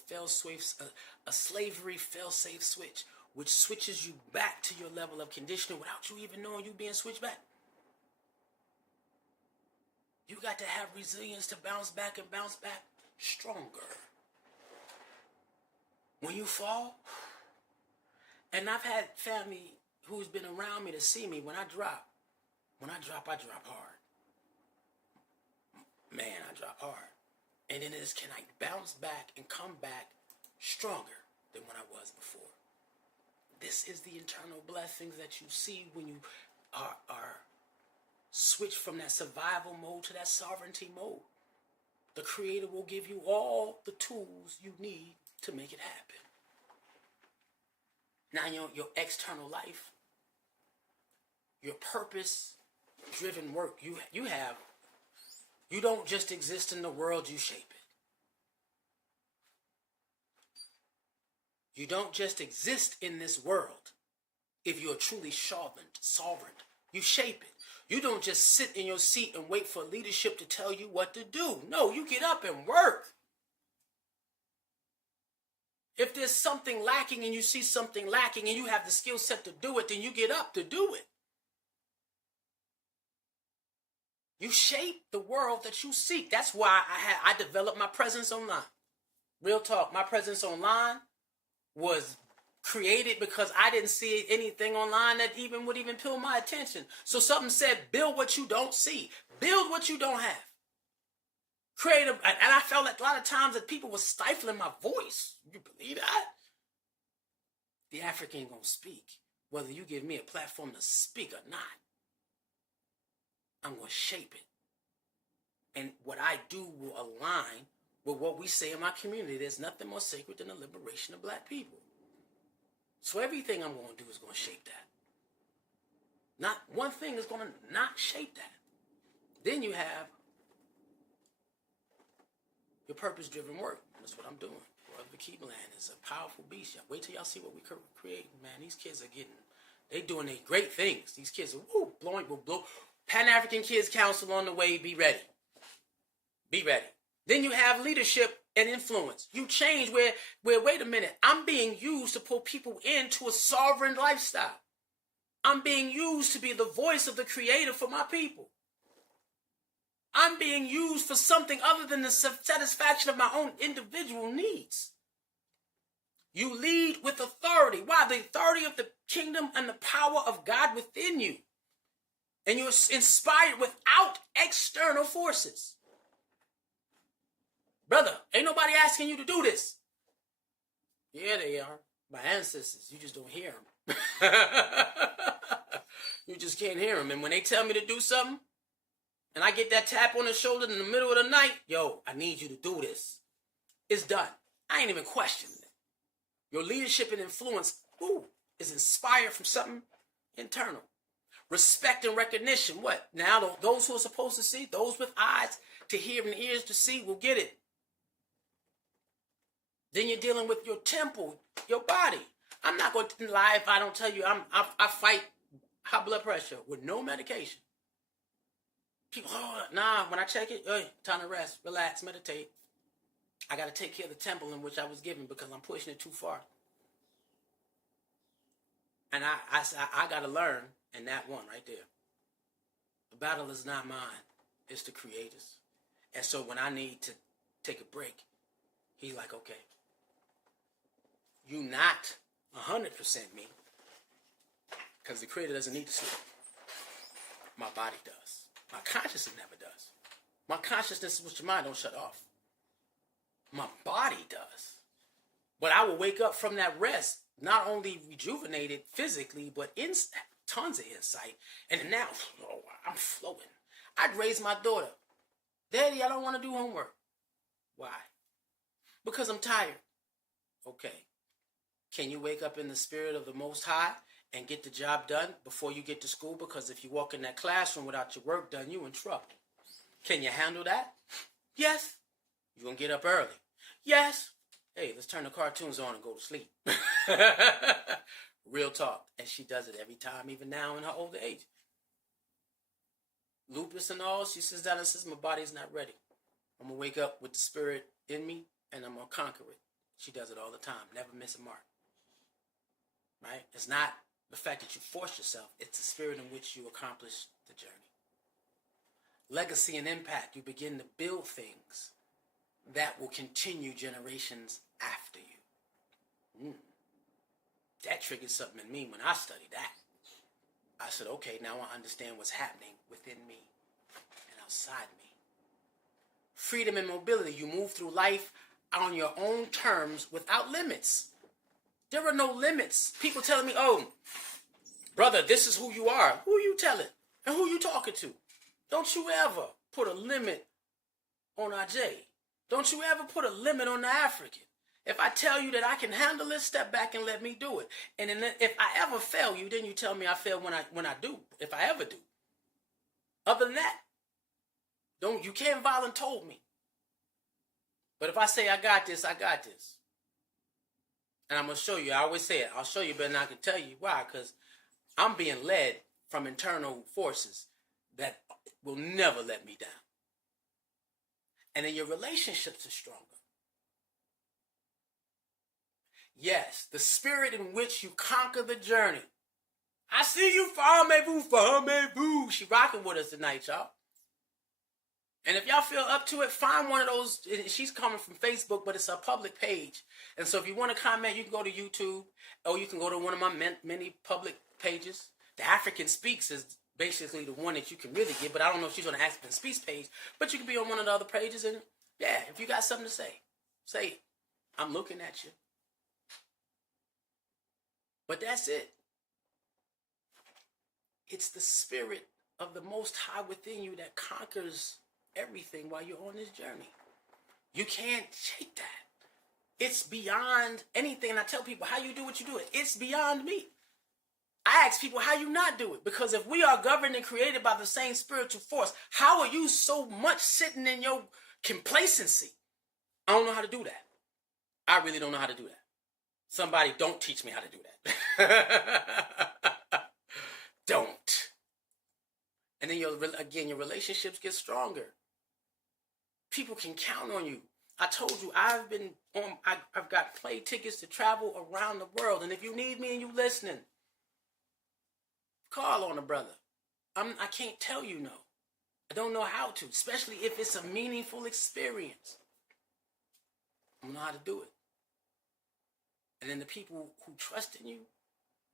slavery fail-safe switch, which switches you back to your level of conditioning without you even knowing you being switched back. You got to have resilience to bounce back and bounce back stronger. When you fall, and I've had family who's been around me to see me when I drop. When I drop hard. Man, I drop hard. And then it's, can I bounce back and come back stronger than when I was before? This is the internal blessings that you see when you are switched from that survival mode to that sovereignty mode. The Creator will give you all the tools you need to make it happen. Now your external life, your purpose-driven work, you don't just exist in the world, you shape it. You don't just exist in this world if you're truly sovereign. You shape it. You don't just sit in your seat and wait for leadership to tell you what to do. No, you get up and work. If there's something lacking and you see something lacking and you have the skill set to do it, then you get up to do it. You shape the world that you seek. That's why I developed my presence online. Real talk, my presence online was created because I didn't see anything online that would pull my attention. So something said, build what you don't see. Build what you don't have. And I felt like a lot of times that people were stifling my voice. You believe that? The African gonna speak, whether you give me a platform to speak or not. I'm going to shape it. And what I do will align with what we say in my community. There's nothing more sacred than the liberation of black people. So everything I'm going to do is going to shape that. Not one thing is going to not shape that. Then you have your purpose-driven work. That's what I'm doing. Brother Keebland is a powerful beast. Wait till y'all see what we create. Man, these kids are they doing their great things. These kids are blowing. Pan-African Kids Council on the way. Be ready. Be ready. Then you have leadership and influence. You change where wait a minute, I'm being used to pull people into a sovereign lifestyle. I'm being used to be the voice of the Creator for my people. I'm being used for something other than the satisfaction of my own individual needs. You lead with authority. Why? The authority of the kingdom and the power of God within you. And you're inspired without external forces. Brother, ain't nobody asking you to do this. Yeah, they are. My ancestors. You just don't hear them. You just can't hear them. And when they tell me to do something, and I get that tap on the shoulder in the middle of the night, yo, I need you to do this. It's done. I ain't even questioning it. Your leadership and influence, is inspired from something internal. Respect and recognition. What? Now, those who are supposed to see, those with eyes to hear and ears to see will get it. Then you're dealing with your temple, your body. I'm not going to lie if I don't tell you I fight high blood pressure with no medication. People, when I check it, time to rest, relax, meditate. I got to take care of the temple in which I was given because I'm pushing it too far. And I got to learn in that one right there. The battle is not mine. It's the Creator's. And so when I need to take a break, he's like, okay, you not 100% me, because the Creator doesn't need to sleep. My body does. My consciousness never does. My consciousness, which your mind don't shut off. My body does. But I will wake up from that rest, not only rejuvenated physically, but in tons of insight. And now, I'm flowing. I'd raise my daughter. Daddy, I don't want to do homework. Why? Because I'm tired. Okay. Can you wake up in the spirit of the Most High and get the job done before you get to school? Because if you walk in that classroom without your work done, you're in trouble. Can you handle that? Yes. You gonna get up early? Yes. Hey, let's turn the cartoons on and go to sleep. Real talk. And she does it every time, even now in her older age. Lupus and all, she sits down and says, my body's not ready. I'm going to wake up with the spirit in me, and I'm going to conquer it. She does it all the time. Never miss a mark. Right? It's not the fact that you force yourself. It's the spirit in which you accomplish the journey. Legacy and impact. You begin to build things that will continue generations after you. That triggered something in me when I studied that. I said, okay, now I understand what's happening within me and outside me. Freedom and mobility. You move through life on your own terms without limits. There are no limits. People telling me, oh, brother, this is who you are. Who are you telling? And who you talking to? Don't you ever put a limit on RJ. Don't you ever put a limit on the African. If I tell you that I can handle it, step back and let me do it. And then if I ever fail you, then you tell me I fail when I do, if I ever do. Other than that, you can't volunteer me. But if I say I got this, I got this. And I'm going to show you. I always say it. I'll show you better than I can tell you. Why? Because I'm being led from internal forces that will never let me down. And then your relationships are stronger. Yes, the spirit in which you conquer the journey. I see you, Farmez-vous. She rocking with us tonight, y'all. And if y'all feel up to it, find one of those. She's coming from Facebook, but it's a public page. And so if you want to comment, you can go to YouTube, or you can go to one of my many public pages. DaAfrican Speaks is basically the one that you can really get, but I don't know if she's on the African Speaks page, but you can be on one of the other pages. And yeah, if you got something to say it. I'm looking at you. But that's it. It's the spirit of the Most High within you that conquers everything while you're on this journey. You can't shake that. It's beyond anything. And I tell people, how you do what you do it, it's beyond me. I ask people, how you not do it? Because if we are governed and created by the same spiritual force, how are you so much sitting in your complacency? I don't know how to do that. I really don't know how to do that. Somebody don't teach me how to do that. Don't. And then your relationships get stronger. People can count on you. I told you I've got plane tickets to travel around the world. And if you need me and you listening, call on a brother. I can't tell you no. I don't know how to, especially if it's a meaningful experience. I don't know how to do it. And then the people who trust in you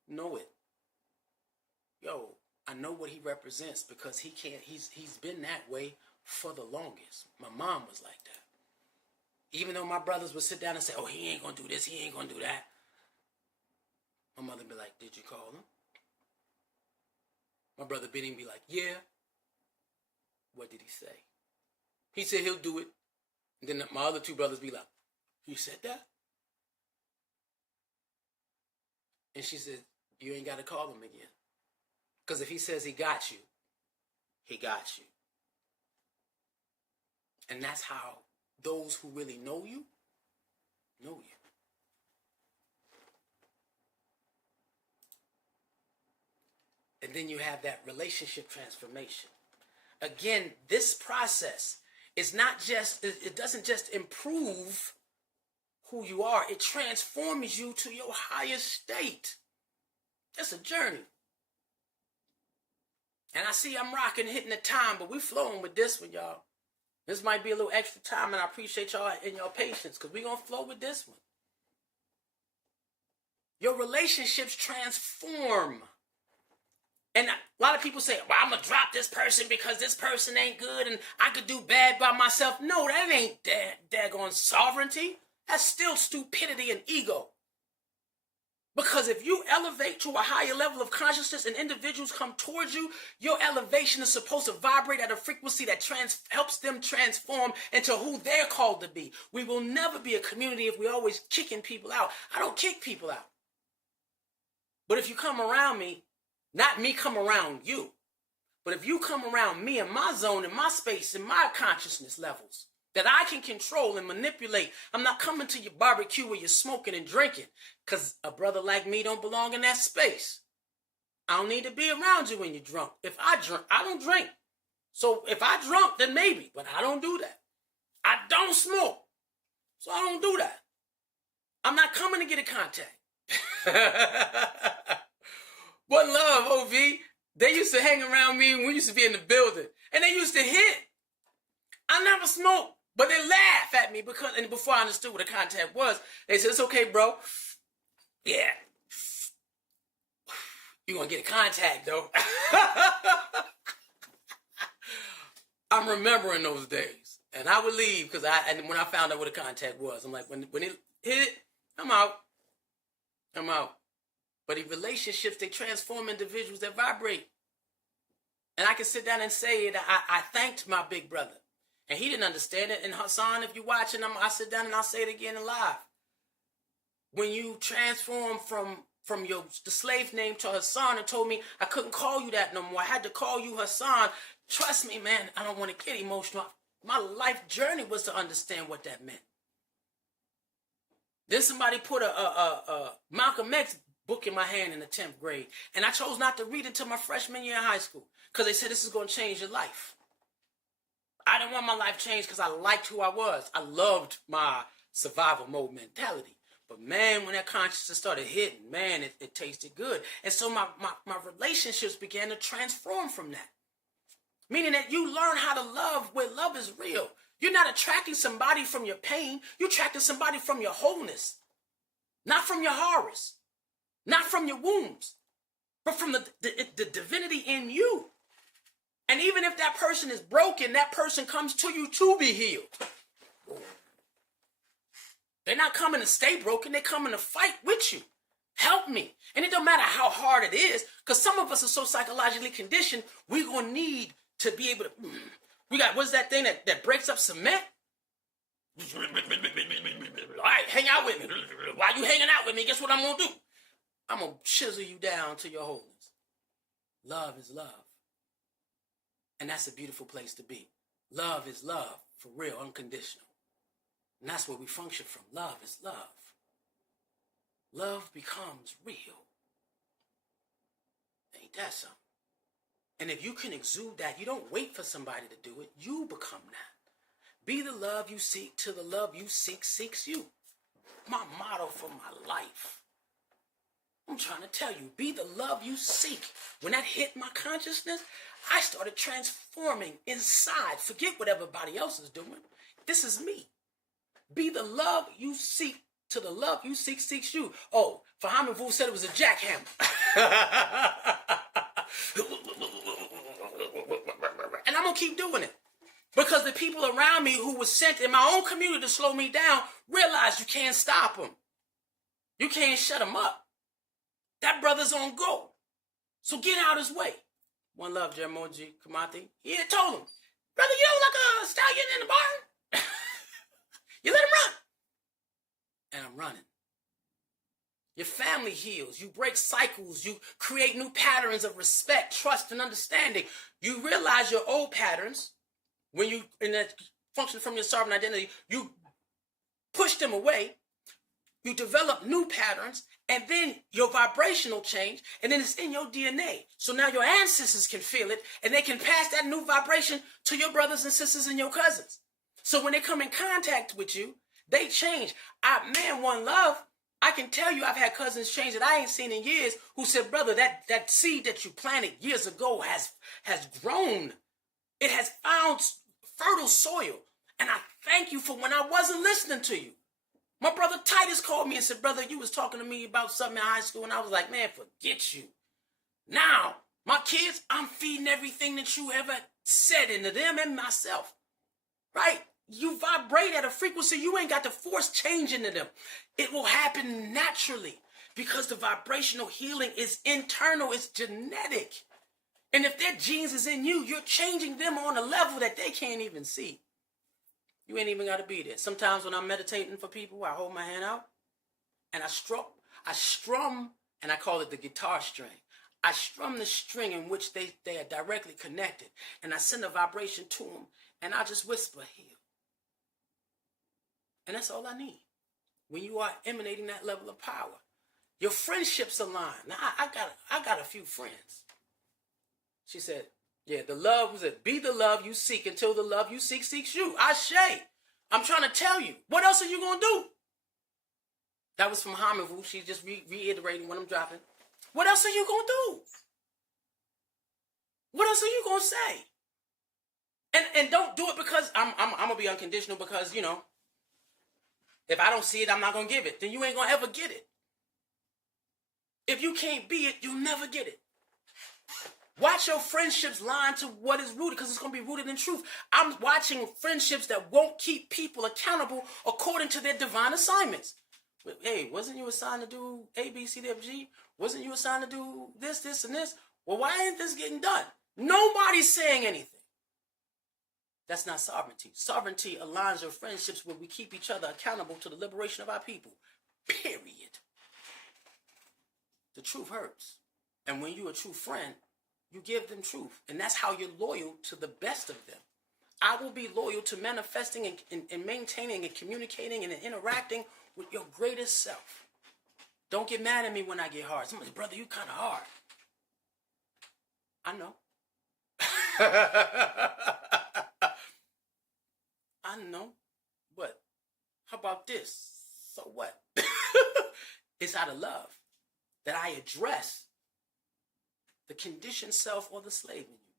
know it. Yo, I know what he represents because he's been that way for the longest. My mom was like that. Even though my brothers would sit down and say, oh, he ain't gonna do this, he ain't gonna do that. My mother would be like, did you call him? My brother Benny would be like, yeah. What did he say? He said he'll do it. And then my other two brothers be like, you said that? And she said, you ain't got to call him again. Because if he says he got you, he got you. And that's how those who really know you. And then you have that relationship transformation. Again, this process is not just, it doesn't just improve who you are. It transforms you to your highest state. It's a journey. And I see I'm rocking, hitting the time, but we flowing with this one, y'all. This might be a little extra time, and I appreciate y'all and your patience, because we're going to flow with this one. Your relationships transform. And a lot of people say, well, I'm going to drop this person because this person ain't good and I could do bad by myself. No, that ain't daggone sovereignty. That's still stupidity and ego. Because if you elevate to a higher level of consciousness and individuals come towards you, your elevation is supposed to vibrate at a frequency that helps them transform into who they're called to be. We will never be a community if we're always kicking people out. I don't kick people out. But if you come around me, not me come around you, but if you come around me in my zone, in my space, in my consciousness levels that I can control and manipulate, I'm not coming to your barbecue where you're smoking and drinking, because a brother like me don't belong in that space. I don't need to be around you when you're drunk. If I drink, I don't drink. So if I drunk, then maybe, but I don't do that. I don't smoke, so I don't do that. I'm not coming to get in contact. One love, OV. They used to hang around me when we used to be in the building. And they used to hit. I never smoked, but they laugh at me because, and before I understood what a contact was, they said, it's okay, bro. Yeah. You're going to get a contact, though. I'm remembering those days. And I would leave because when I found out what a contact was, I'm like, when it hit it, I'm out. I'm out. But in relationships, they transform individuals that vibrate. And I can sit down and say that I thanked my big brother. And he didn't understand it. And Hassan, if you're watching, I sit down and I'll say it again in live. When you transform from the slave name to Hassan and told me I couldn't call you that no more, I had to call you Hassan. Trust me, man, I don't want to get emotional. My life journey was to understand what that meant. Then somebody put a Malcolm X book in my hand in the 10th grade. And I chose not to read it until my freshman year in high school because they said this is going to change your life. I didn't want my life changed because I liked who I was. I loved my survival mode mentality. But man, when that consciousness started hitting, man, it tasted good. And so my relationships began to transform from that. Meaning that you learn how to love where love is real. You're not attracting somebody from your pain. You're attracting somebody from your wholeness. Not from your horrors. Not from your wounds. But from the divinity in you. And even if that person is broken, that person comes to you to be healed. They're not coming to stay broken. They're coming to fight with you. Help me. And it don't matter how hard it is, because some of us are so psychologically conditioned, we're going to need to be able to... We got, what's that thing that breaks up cement? All right, hang out with me. While you hanging out with me, guess what I'm going to do? I'm going to chisel you down to your wholeness. Love is love. And that's a beautiful place to be. Love is love, for real, unconditional. And that's where we function from. Love is love. Love becomes real. Ain't that something? And if you can exude that, you don't wait for somebody to do it. You become that. Be the love you seek till the love you seek seeks you. My motto for my life. I'm trying to tell you, be the love you seek. When that hit my consciousness, I started transforming inside. Forget what everybody else is doing. This is me. Be the love you seek till the love you seek seeks you. Oh, Fahamin Vu said it was a jackhammer. And I'm going to keep doing it. Because the people around me who were sent in my own community to slow me down realized you can't stop them. You can't shut them up. That brother's on go. So get out his way. One love, Jermoji Kamati. He had told him, brother, you don't like a stallion in the barn? You let him run. And I'm running. Your family heals. You break cycles. You create new patterns of respect, trust, and understanding. You realize your old patterns when you, in that function from your sovereign identity, you push them away. You develop new patterns, and then your vibrational change, and then it's in your DNA. So now your ancestors can feel it, and they can pass that new vibration to your brothers and sisters and your cousins. So when they come in contact with you, they change. Man, one love, I can tell you I've had cousins change that I ain't seen in years who said, brother, that seed that you planted years ago has grown. It has found fertile soil. And I thank you for when I wasn't listening to you. My brother Titus called me and said, brother, you was talking to me about something in high school. And I was like, man, forget you. Now, my kids, I'm feeding everything that you ever said into them and myself. Right? You vibrate at a frequency you ain't got to force change into them. It will happen naturally because the vibrational healing is internal, it's genetic. And if their genes is in you, you're changing them on a level that they can't even see. You ain't even got to be there. Sometimes when I'm meditating for people, I hold my hand out and I strum, and I call it the guitar string. I strum the string in which they are directly connected, and I send a vibration to them, and I just whisper, heal. And that's all I need. When you are emanating that level of power, your friendships align. Now, I got a few friends. She said, yeah, the love was it. Be the love you seek until the love you seek seeks you. Ashe. I'm trying to tell you. What else are you going to do? That was from Hamivu. She's just reiterating what I'm dropping. What else are you going to do? What else are you going to say? And don't do it because I'm going to be unconditional because, you know, if I don't see it, I'm not going to give it. Then you ain't going to ever get it. If you can't be it, you'll never get it. Watch your friendships line to what is rooted because it's going to be rooted in truth. I'm watching friendships that won't keep people accountable according to their divine assignments. But, hey, wasn't you assigned to do A, B, C, D, F, G? Wasn't you assigned to do this, this, and this? Well, why ain't this getting done? Nobody's saying anything. That's not sovereignty. Sovereignty aligns your friendships where we keep each other accountable to the liberation of our people. Period. The truth hurts. And when you're a true friend, you give them truth. And that's how you're loyal to the best of them. I will be loyal to manifesting and maintaining and communicating and interacting with your greatest self. Don't get mad at me when I get hard. Somebody, brother, you kind of hard. I know. I know. But how about this? So what? It's out of love that I address the conditioned self or the slave in you.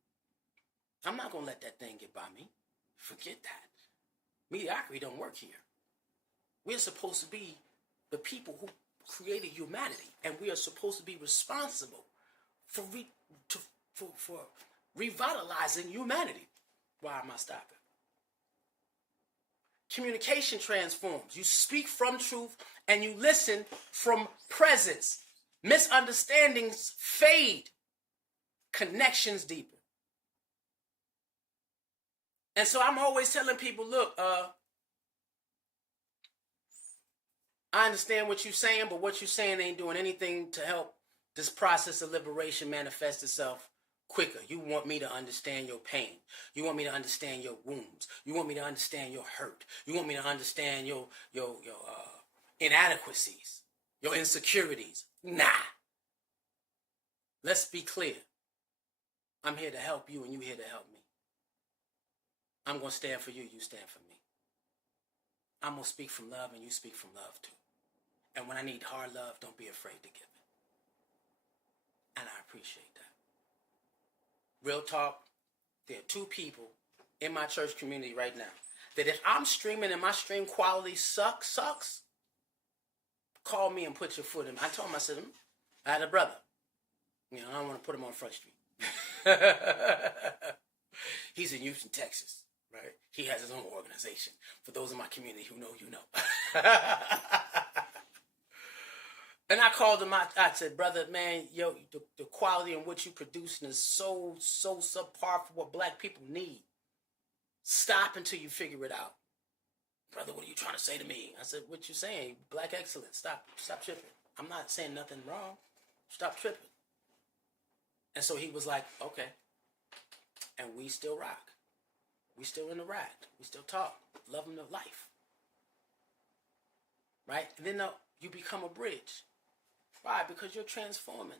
I'm not going to let that thing get by me. Forget that. Mediocrity don't work here. We're supposed to be the people who created humanity, and we are supposed to be responsible for revitalizing humanity. Why am I stopping? Communication transforms. You speak from truth and you listen from presence. Misunderstandings fade. Connections deepen. And so I'm always telling people, look, I understand what you're saying, but what you're saying ain't doing anything to help this process of liberation manifest itself quicker. You want me to understand your pain. You want me to understand your wounds. You want me to understand your hurt. You want me to understand your inadequacies, your insecurities. Nah. Let's be clear. I'm here to help you and you here to help me. I'm going to stand for you, you stand for me. I'm going to speak from love and you speak from love too. And when I need hard love, don't be afraid to give it. And I appreciate that. Real talk, there are two people in my church community right now that if I'm streaming and my stream quality sucks, call me and put your foot in. I told him, I said, I had a brother. You know, I don't want to put him on Front Street. He's in Houston, Texas, right? He has his own organization. For those in my community who know, you know. And I called him, I said, brother, man, yo, the quality in which you producing is so subpar for what black people need. Stop until you figure it out. Brother, what are you trying to say to me? I said, what you saying? Black excellence. Stop tripping. I'm not saying nothing wrong. Stop tripping. And so he was like, okay. And we still rock. We still interact. We still talk. Loving the life. Right? And then you become a bridge. Why? Because you're transforming.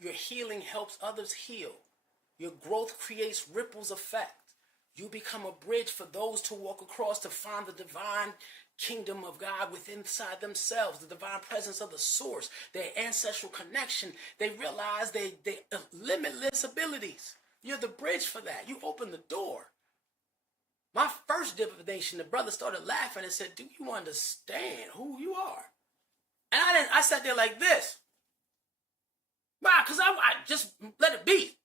Your healing helps others heal. Your growth creates ripples effect. You become a bridge for those to walk across to find the divine kingdom of God within inside themselves, the divine presence of the source, their ancestral connection. They realize they limitless abilities. You're the bridge for that. You open the door. My first divination, the brother started laughing and said, "Do you understand who you are?" And I sat there like this. Why? Because I just let it be.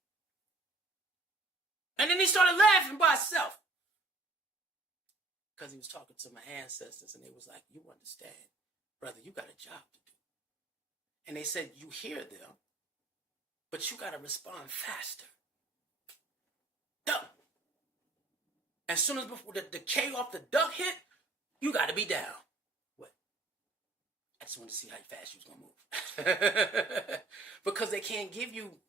And then he started laughing by himself. Because he was talking to my ancestors and they was like, "You understand, brother, you got a job to do." And they said, "You hear them, but you got to respond faster." Duck. As soon as before the K off the duck hit, you got to be down. What? I just wanted to see how fast you was going to move. Because they can't give you,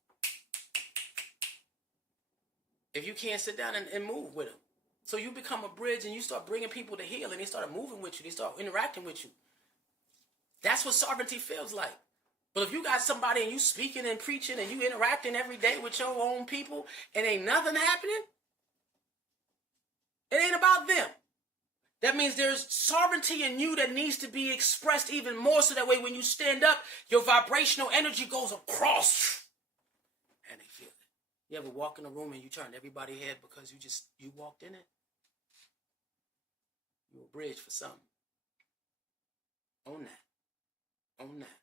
if you can't sit down and move with them. So you become a bridge and you start bringing people to heal and they start moving with you. They start interacting with you. That's what sovereignty feels like. But if you got somebody and you speaking and preaching and you interacting every day with your own people and ain't nothing happening, it ain't about them. That means there's sovereignty in you that needs to be expressed even more so that way when you stand up, your vibrational energy goes across and they feel it. You ever walk in a room and you turn everybody's head because you walked in it? You're a bridge for something. Own that. Own that.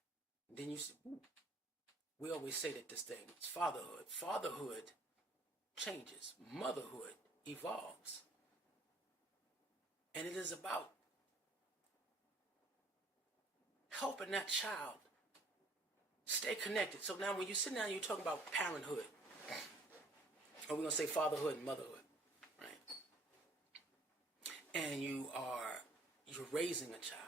And then you say, ooh. We always say that this thing is fatherhood. Fatherhood changes. Motherhood evolves. And it is about helping that child stay connected. So now when you sit down and you talk about parenthood, or we're going to say fatherhood and motherhood, right? And you're raising a child.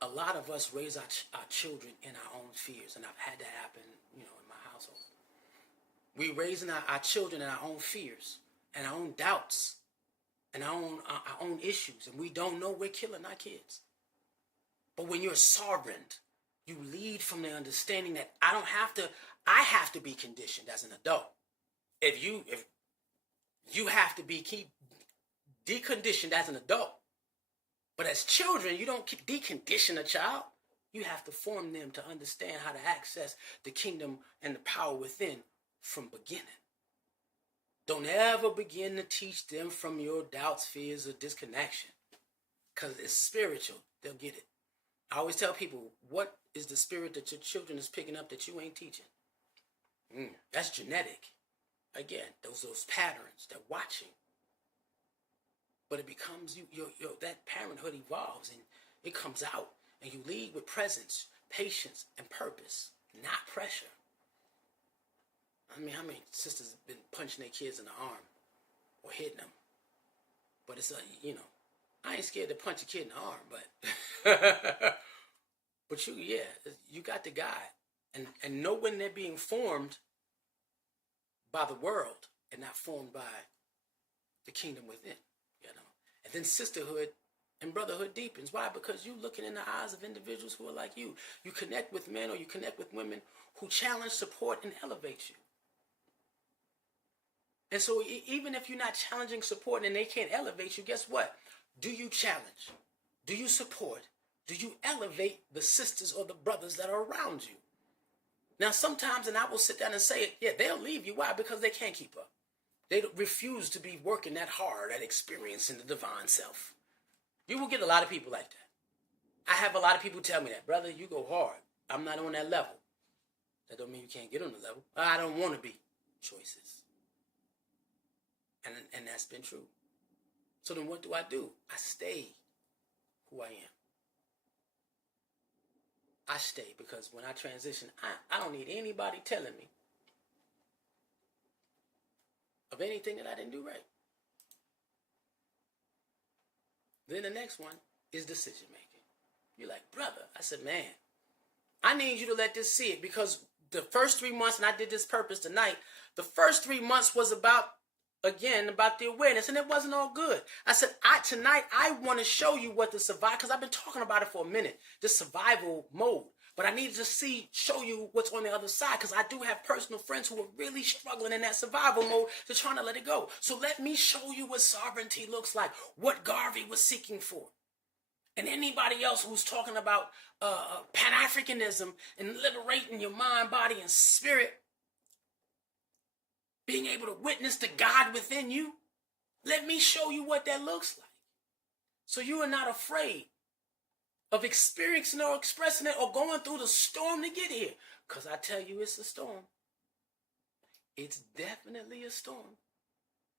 A lot of us raise our children in our own fears, and I've had that happen, in my household. We're raising our children in our own fears and our own doubts and our own issues, and we don't know we're killing our kids. But when you're sovereign, you lead from the understanding that I have to be conditioned as an adult. If you have to be deconditioned as an adult. But as children, you don't decondition a child. You have to form them to understand how to access the kingdom and the power within from beginning. Don't ever begin to teach them from your doubts, fears, or disconnection. Because it's spiritual. They'll get it. I always tell people, what is the spirit that your children is picking up that you ain't teaching? That's genetic. Again, those patterns, they're watching. But it becomes that parenthood evolves and it comes out and you lead with presence, patience, and purpose, not pressure. I mean, how many sisters have been punching their kids in the arm or hitting them? But it's I ain't scared to punch a kid in the arm, but you got the guide and know when they're being formed by the world and not formed by the kingdom within. And then sisterhood and brotherhood deepens. Why? Because you're looking in the eyes of individuals who are like you. You connect with men or you connect with women who challenge, support, and elevate you. And so even if you're not challenging, support, and they can't elevate you, guess what? Do you challenge? Do you support? Do you elevate the sisters or the brothers that are around you? Now, sometimes, and I will sit down and say it, they'll leave you. Why? Because they can't keep up. They refuse to be working that hard at experiencing the divine self. You will get a lot of people like that. I have a lot of people tell me that, brother, you go hard. I'm not on that level. That don't mean you can't get on the level. I don't want to be. Choices. And that's been true. So then what do? I stay who I am. I stay because when I transition, I don't need anybody telling me of anything that I didn't do right. Then the next one is decision making. You're like, brother, I said, man, I need you to let this see it because the first 3 months, and I did this purpose tonight, the first 3 months was about the awareness, and it wasn't all good. I said, tonight I want to show you what the survival, because I've been talking about it for a minute, the survival mode. But I need to show you what's on the other side, because I do have personal friends who are really struggling in that survival mode. They're trying to let it go. So let me show you what sovereignty looks like, what Garvey was seeking for. And anybody else who's talking about Pan-Africanism and liberating your mind, body, and spirit, being able to witness the God within you, let me show you what that looks like. So you are not afraid of experiencing or expressing it or going through the storm to get here. Because I tell you, it's a storm. It's definitely a storm.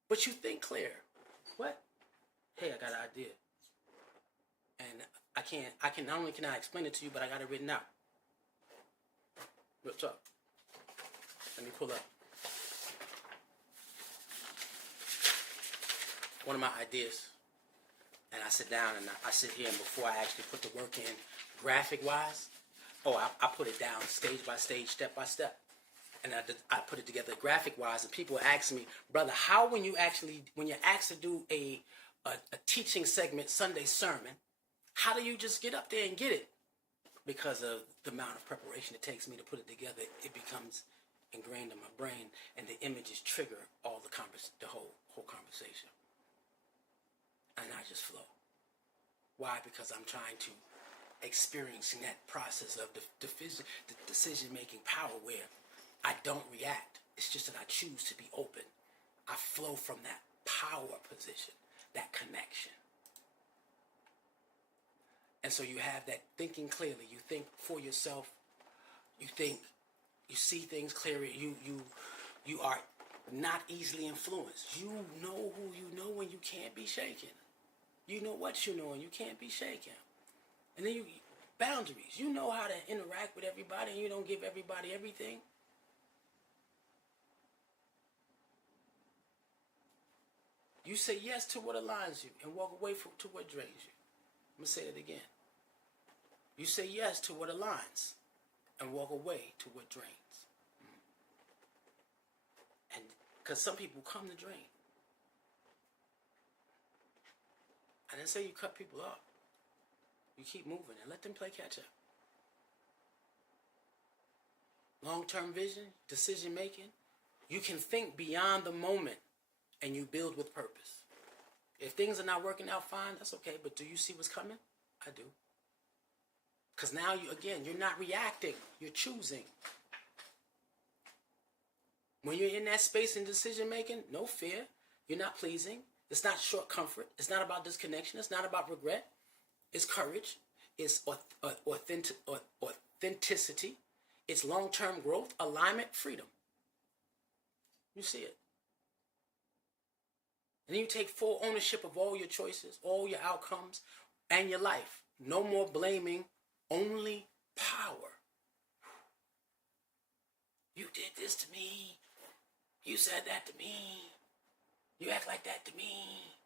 But you think clear. What? Hey, I got an idea. And I can not only can I explain it to you, but I got it written out. What's up? Let me pull up one of my ideas. And I sit down and I sit here, and before I actually put the work in graphic-wise, I put it down stage by stage, step by step. And I put it together graphic-wise, and people ask me, brother, how when you're asked to do a teaching segment, Sunday sermon, how do you just get up there and get it? Because of the amount of preparation it takes me to put it together, it becomes ingrained in my brain, and the images trigger all the whole conversation. And I just flow. Why? Because I'm trying to experience that process of the decision-making power where I don't react. It's just that I choose to be open. I flow from that power position, that connection. And so you have that thinking clearly. You think for yourself. You see things clearly. You are not easily influenced. You know who you know and you can't be shaken. You know what you know and you can't be shaken. And then boundaries. You know how to interact with everybody and you don't give everybody everything. You say yes to what aligns you and walk away to what drains you. I'm going to say it again. You say yes to what aligns and walk away to what drains. And because some people come to drain. I didn't say you cut people off. You keep moving and let them play catch up. Long-term vision, decision making. You can think beyond the moment and you build with purpose. If things are not working out fine, that's okay. But do you see what's coming? I do. Because now you're not reacting. You're choosing. When you're in that space in decision making, no fear. You're not pleasing. It's not short comfort. It's not about disconnection. It's not about regret. It's courage. It's authenticity. It's long-term growth, alignment, freedom. You see it. And then you take full ownership of all your choices, all your outcomes, and your life. No more blaming, only power. You did this to me. You said that to me. You act like that to me.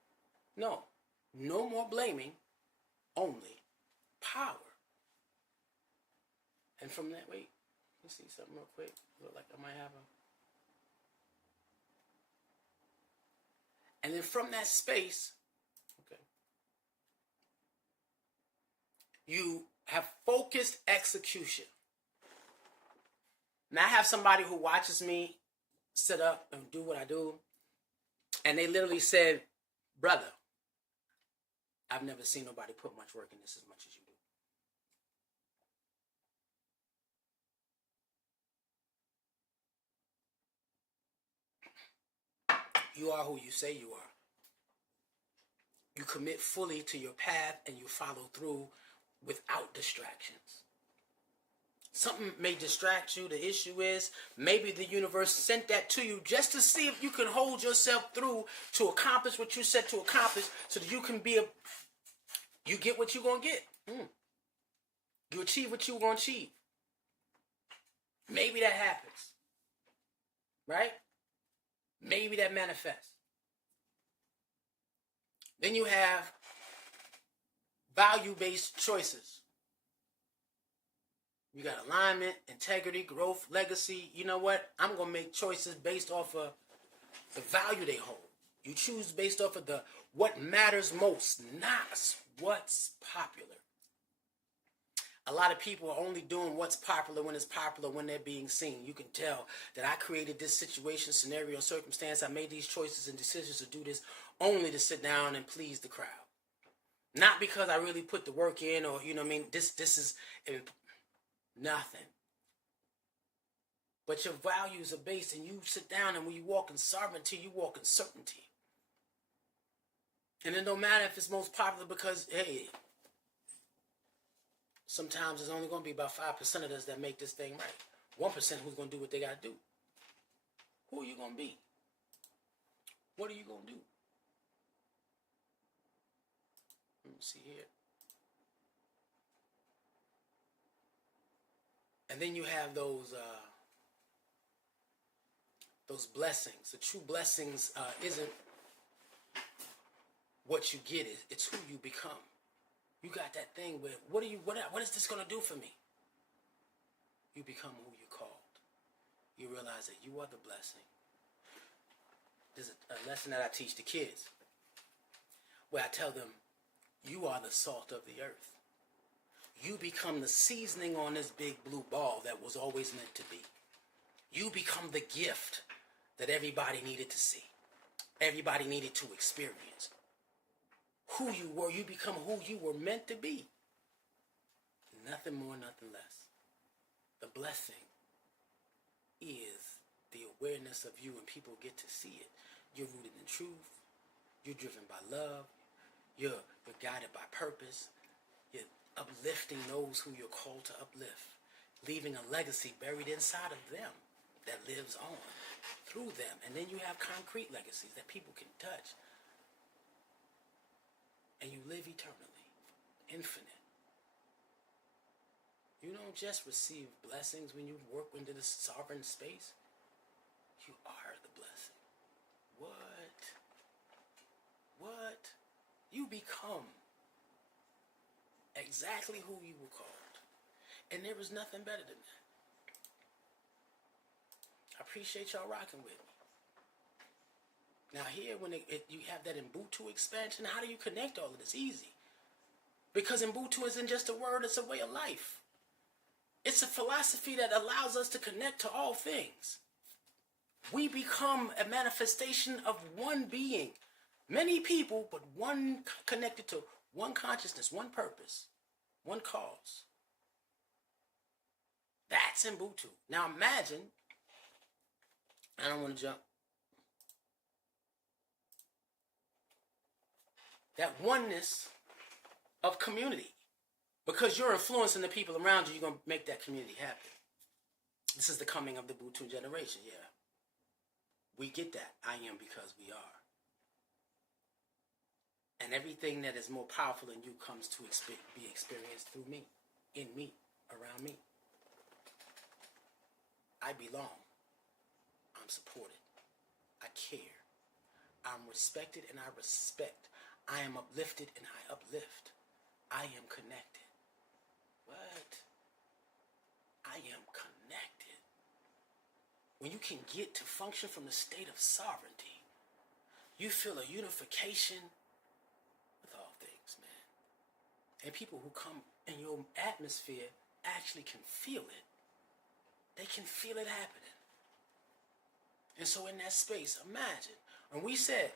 No more blaming, only power. And from that, wait, let me see something real quick. Look like I might have And then from that space, okay, you have focused execution. Now I have somebody who watches me sit up and do what I do, and they literally said, brother, I've never seen nobody put much work in this as much as you do. You are who you say you are. You commit fully to your path and you follow through without distractions. Something may distract you. The issue is maybe the universe sent that to you just to see if you can hold yourself through to accomplish what you set to accomplish so that you can you get what you're going to get. You achieve what you're going to achieve. Maybe that happens. Right? Maybe that manifests. Then you have value-based choices. You got alignment, integrity, growth, legacy. You know what? I'm going to make choices based off of the value they hold. You choose based off of what matters most, not what's popular. A lot of people are only doing what's popular when it's popular when they're being seen. You can tell that I created this situation, scenario, circumstance. I made these choices and decisions to do this only to sit down and please the crowd. Not because I really put the work in or, you know what I mean, this is nothing. But your values are based and you sit down and when you walk in sovereignty, you walk in certainty. And it don't matter if it's most popular because, hey, sometimes it's only going to be about 5% of us that make this thing right. 1% who's going to do what they got to do. Who are you going to be? What are you going to do? Let me see here. And then you have those blessings. The true blessings isn't what you get, it's who you become. You got that thing where, what is this going to do for me? You become who you're called. You realize that you are the blessing. There's a lesson that I teach the kids where I tell them, you are the salt of the earth. You become the seasoning on this big blue ball that was always meant to be. You become the gift that everybody needed to see. Everybody needed to experience. Who you were, you become who you were meant to be. Nothing more, nothing less. The blessing is the awareness of you and people get to see it. You're rooted in truth. You're driven by love. You're guided by purpose. You're uplifting those who you're called to uplift. Leaving a legacy buried inside of them that lives on through them. And then you have concrete legacies that people can touch. And you live eternally, infinite. You don't just receive blessings when you work into this sovereign space. You are the blessing. What? You become exactly who you were called. And there is nothing better than that. I appreciate y'all rocking with me. Now here, when you have that Ubuntu expansion, how do you connect all of this? Easy. Because Ubuntu isn't just a word, it's a way of life. It's a philosophy that allows us to connect to all things. We become a manifestation of one being. Many people, but one connected to one consciousness, one purpose, one cause. That's Ubuntu. Now imagine, I don't want to jump. That oneness of community. Because you're influencing the people around you, you're going to make that community happen. This is the coming of the Ubuntu generation, yeah. We get that. I am because we are. And everything that is more powerful than you comes to be experienced through me, in me, around me. I belong. I'm supported. I care. I'm respected and I respect. I am uplifted and I uplift. I am connected. What? I am connected. When you can get to function from the state of sovereignty, you feel a unification with all things, man. And people who come in your atmosphere actually can feel it. They can feel it happening. And so in that space, imagine, when we said,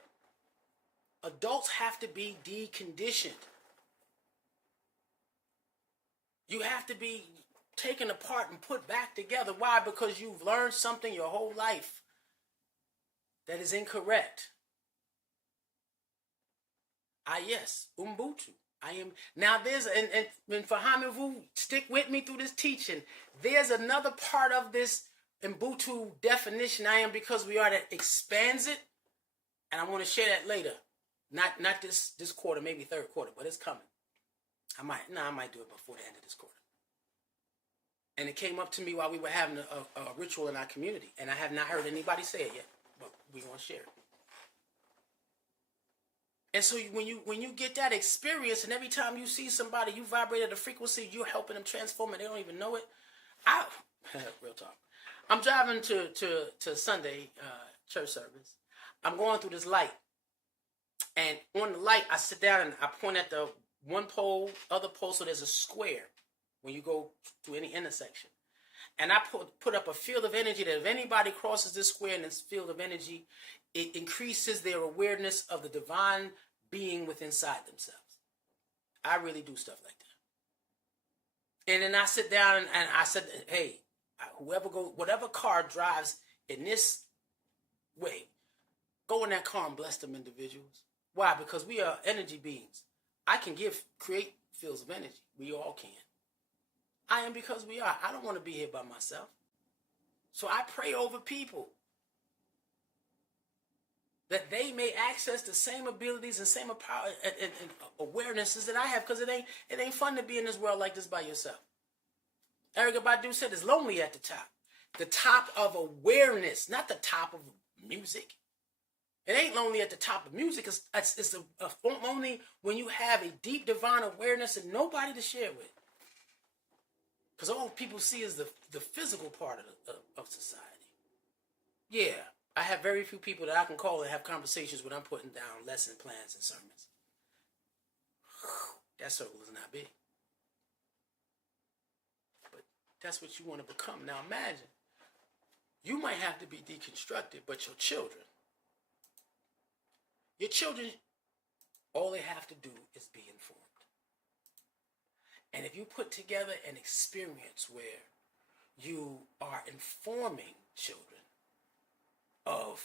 adults have to be deconditioned. You have to be taken apart and put back together. Why? Because you've learned something your whole life that is incorrect. Yes, Ubuntu. I am. Now there's, and for Hamivu, stick with me through this teaching. There's another part of this Ubuntu definition, I am because we are, that expands it. And I want to share that later. Not this quarter, maybe third quarter, but it's coming. I might do it before the end of this quarter. And it came up to me while we were having a ritual in our community. And I have not heard anybody say it yet, but we're going to share it. And so when you get that experience, and every time you see somebody, you vibrate at a frequency, you're helping them transform, and they don't even know it. Real talk. I'm driving to Sunday church service. I'm going through this light. And on the light, I sit down and I point at the one pole, other pole, so there's a square. when you go to any intersection. And I put up a field of energy that if anybody crosses this square in this field of energy, it increases their awareness of the divine being within inside themselves. I really do stuff like that. And then I sit down and I said, hey, whatever car drives in this way, go in that car and bless them individuals. Why? Because we are energy beings. I can create fields of energy. We all can. I am because we are. I don't want to be here by myself. So I pray over people that they may access the same abilities and same power and awarenesses that I have, because it ain't fun to be in this world like this by yourself. Erykah Badu said it's lonely at the top. The top of awareness, not the top of music. It ain't lonely at the top of music. It's only when you have a deep divine awareness and nobody to share with. Because all people see is the physical part of society. Yeah, I have very few people that I can call and have conversations when I'm putting down lesson plans and sermons. That circle is not big. But that's what you want to become. Now imagine, you might have to be deconstructed, but your children, all they have to do is be informed. And if you put together an experience where you are informing children of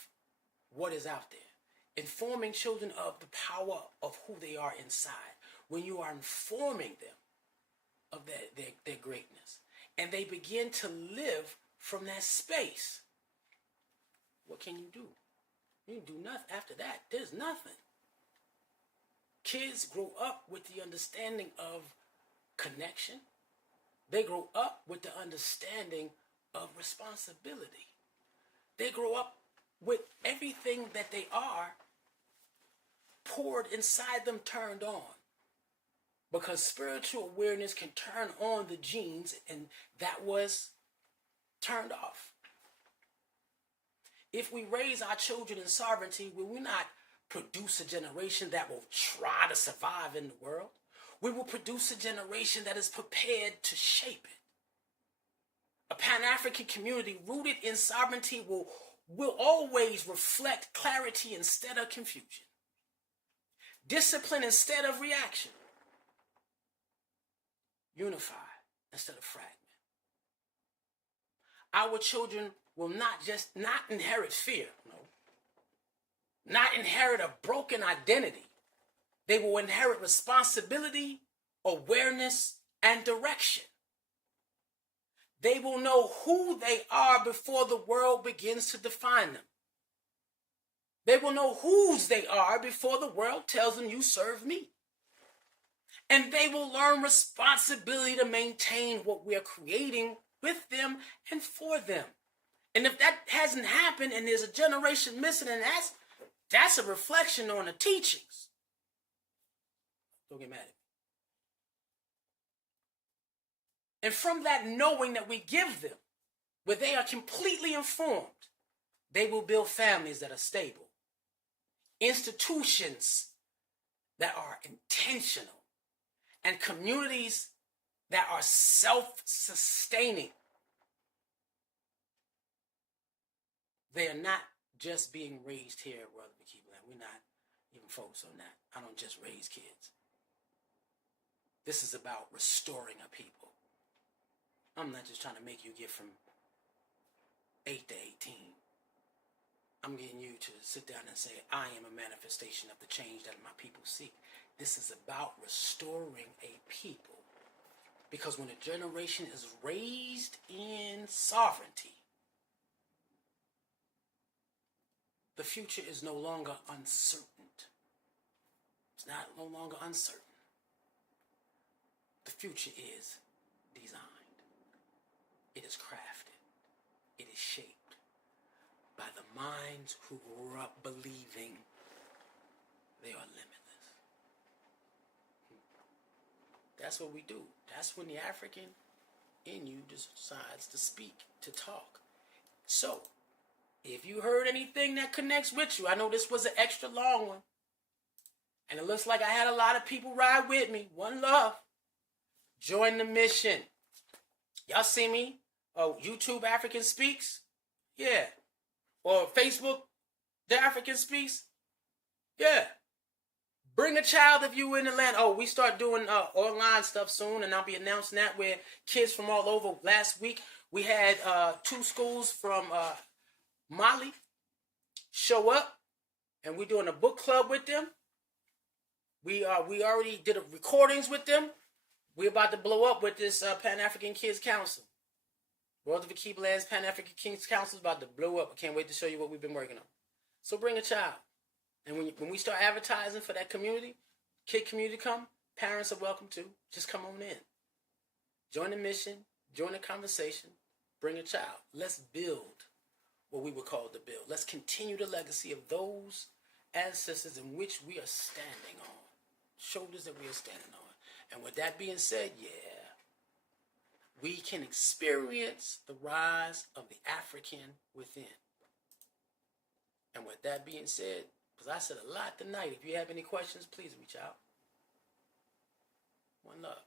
what is out there, informing children of the power of who they are inside, when you are informing them of their greatness, and they begin to live from that space, what can you do? You can do nothing after that. There's nothing. Kids grow up with the understanding of connection. They grow up with the understanding of responsibility. They grow up with everything that they are poured inside them, turned on. Because spiritual awareness can turn on the genes, and that was turned off. If we raise our children in sovereignty, will we not produce a generation that will try to survive in the world? We will produce a generation that is prepared to shape it. A Pan-African community rooted in sovereignty will always reflect clarity instead of confusion, discipline instead of reaction, unify instead of fragment. Our children will not inherit fear, not inherit a broken identity. They will inherit responsibility, awareness, and direction. They will know who they are before the world begins to define them. They will know whose they are before the world tells them you serve me. And they will learn responsibility to maintain what we are creating with them and for them. And if that hasn't happened and there's a generation missing, and that's a reflection on the teachings. Don't get mad at me. And from that knowing that we give them, where they are completely informed, they will build families that are stable, institutions that are intentional, and communities that are self-sustaining. They are not just being raised here at Rutherford Keepland. We're not even focused on that. I don't just raise kids. This is about restoring a people. I'm not just trying to make you get from 8 to 18. I'm getting you to sit down and say, I am a manifestation of the change that my people seek. This is about restoring a people. Because when a generation is raised in sovereignty, the future is no longer uncertain. It's no longer uncertain. The future is designed. It is crafted. It is shaped by the minds who grew up believing they are limitless. That's what we do. That's when the African in you decides to speak, to talk. So, if you heard anything that connects with you, I know this was an extra long one, and it looks like I had a lot of people ride with me. One love. Join the mission. Y'all see me? Oh, YouTube African Speaks? Yeah. Or Facebook DaAfrican Speaks? Yeah. Bring a child if you in the land. Oh, we start doing online stuff soon, and I'll be announcing that, where kids from all over. Last week, we had 2 schools from Mali show up, and we're doing a book club with them. We already did recordings with them. We're about to blow up with this Pan-African Kids Council. World of Akib Lands Pan-African Kids Council is about to blow up. I can't wait to show you what we've been working on. So bring a child. And when we start advertising for that community, kid community come, parents are welcome too. Just come on in. Join the mission, join the conversation, bring a child. Let's build what we were called to build. Let's continue the legacy of those ancestors in which we are standing on. Shoulders that we are standing on. And with that being said, we can experience the rise of the African within. And with that being said, because I said a lot tonight, if you have any questions, please reach out. One love.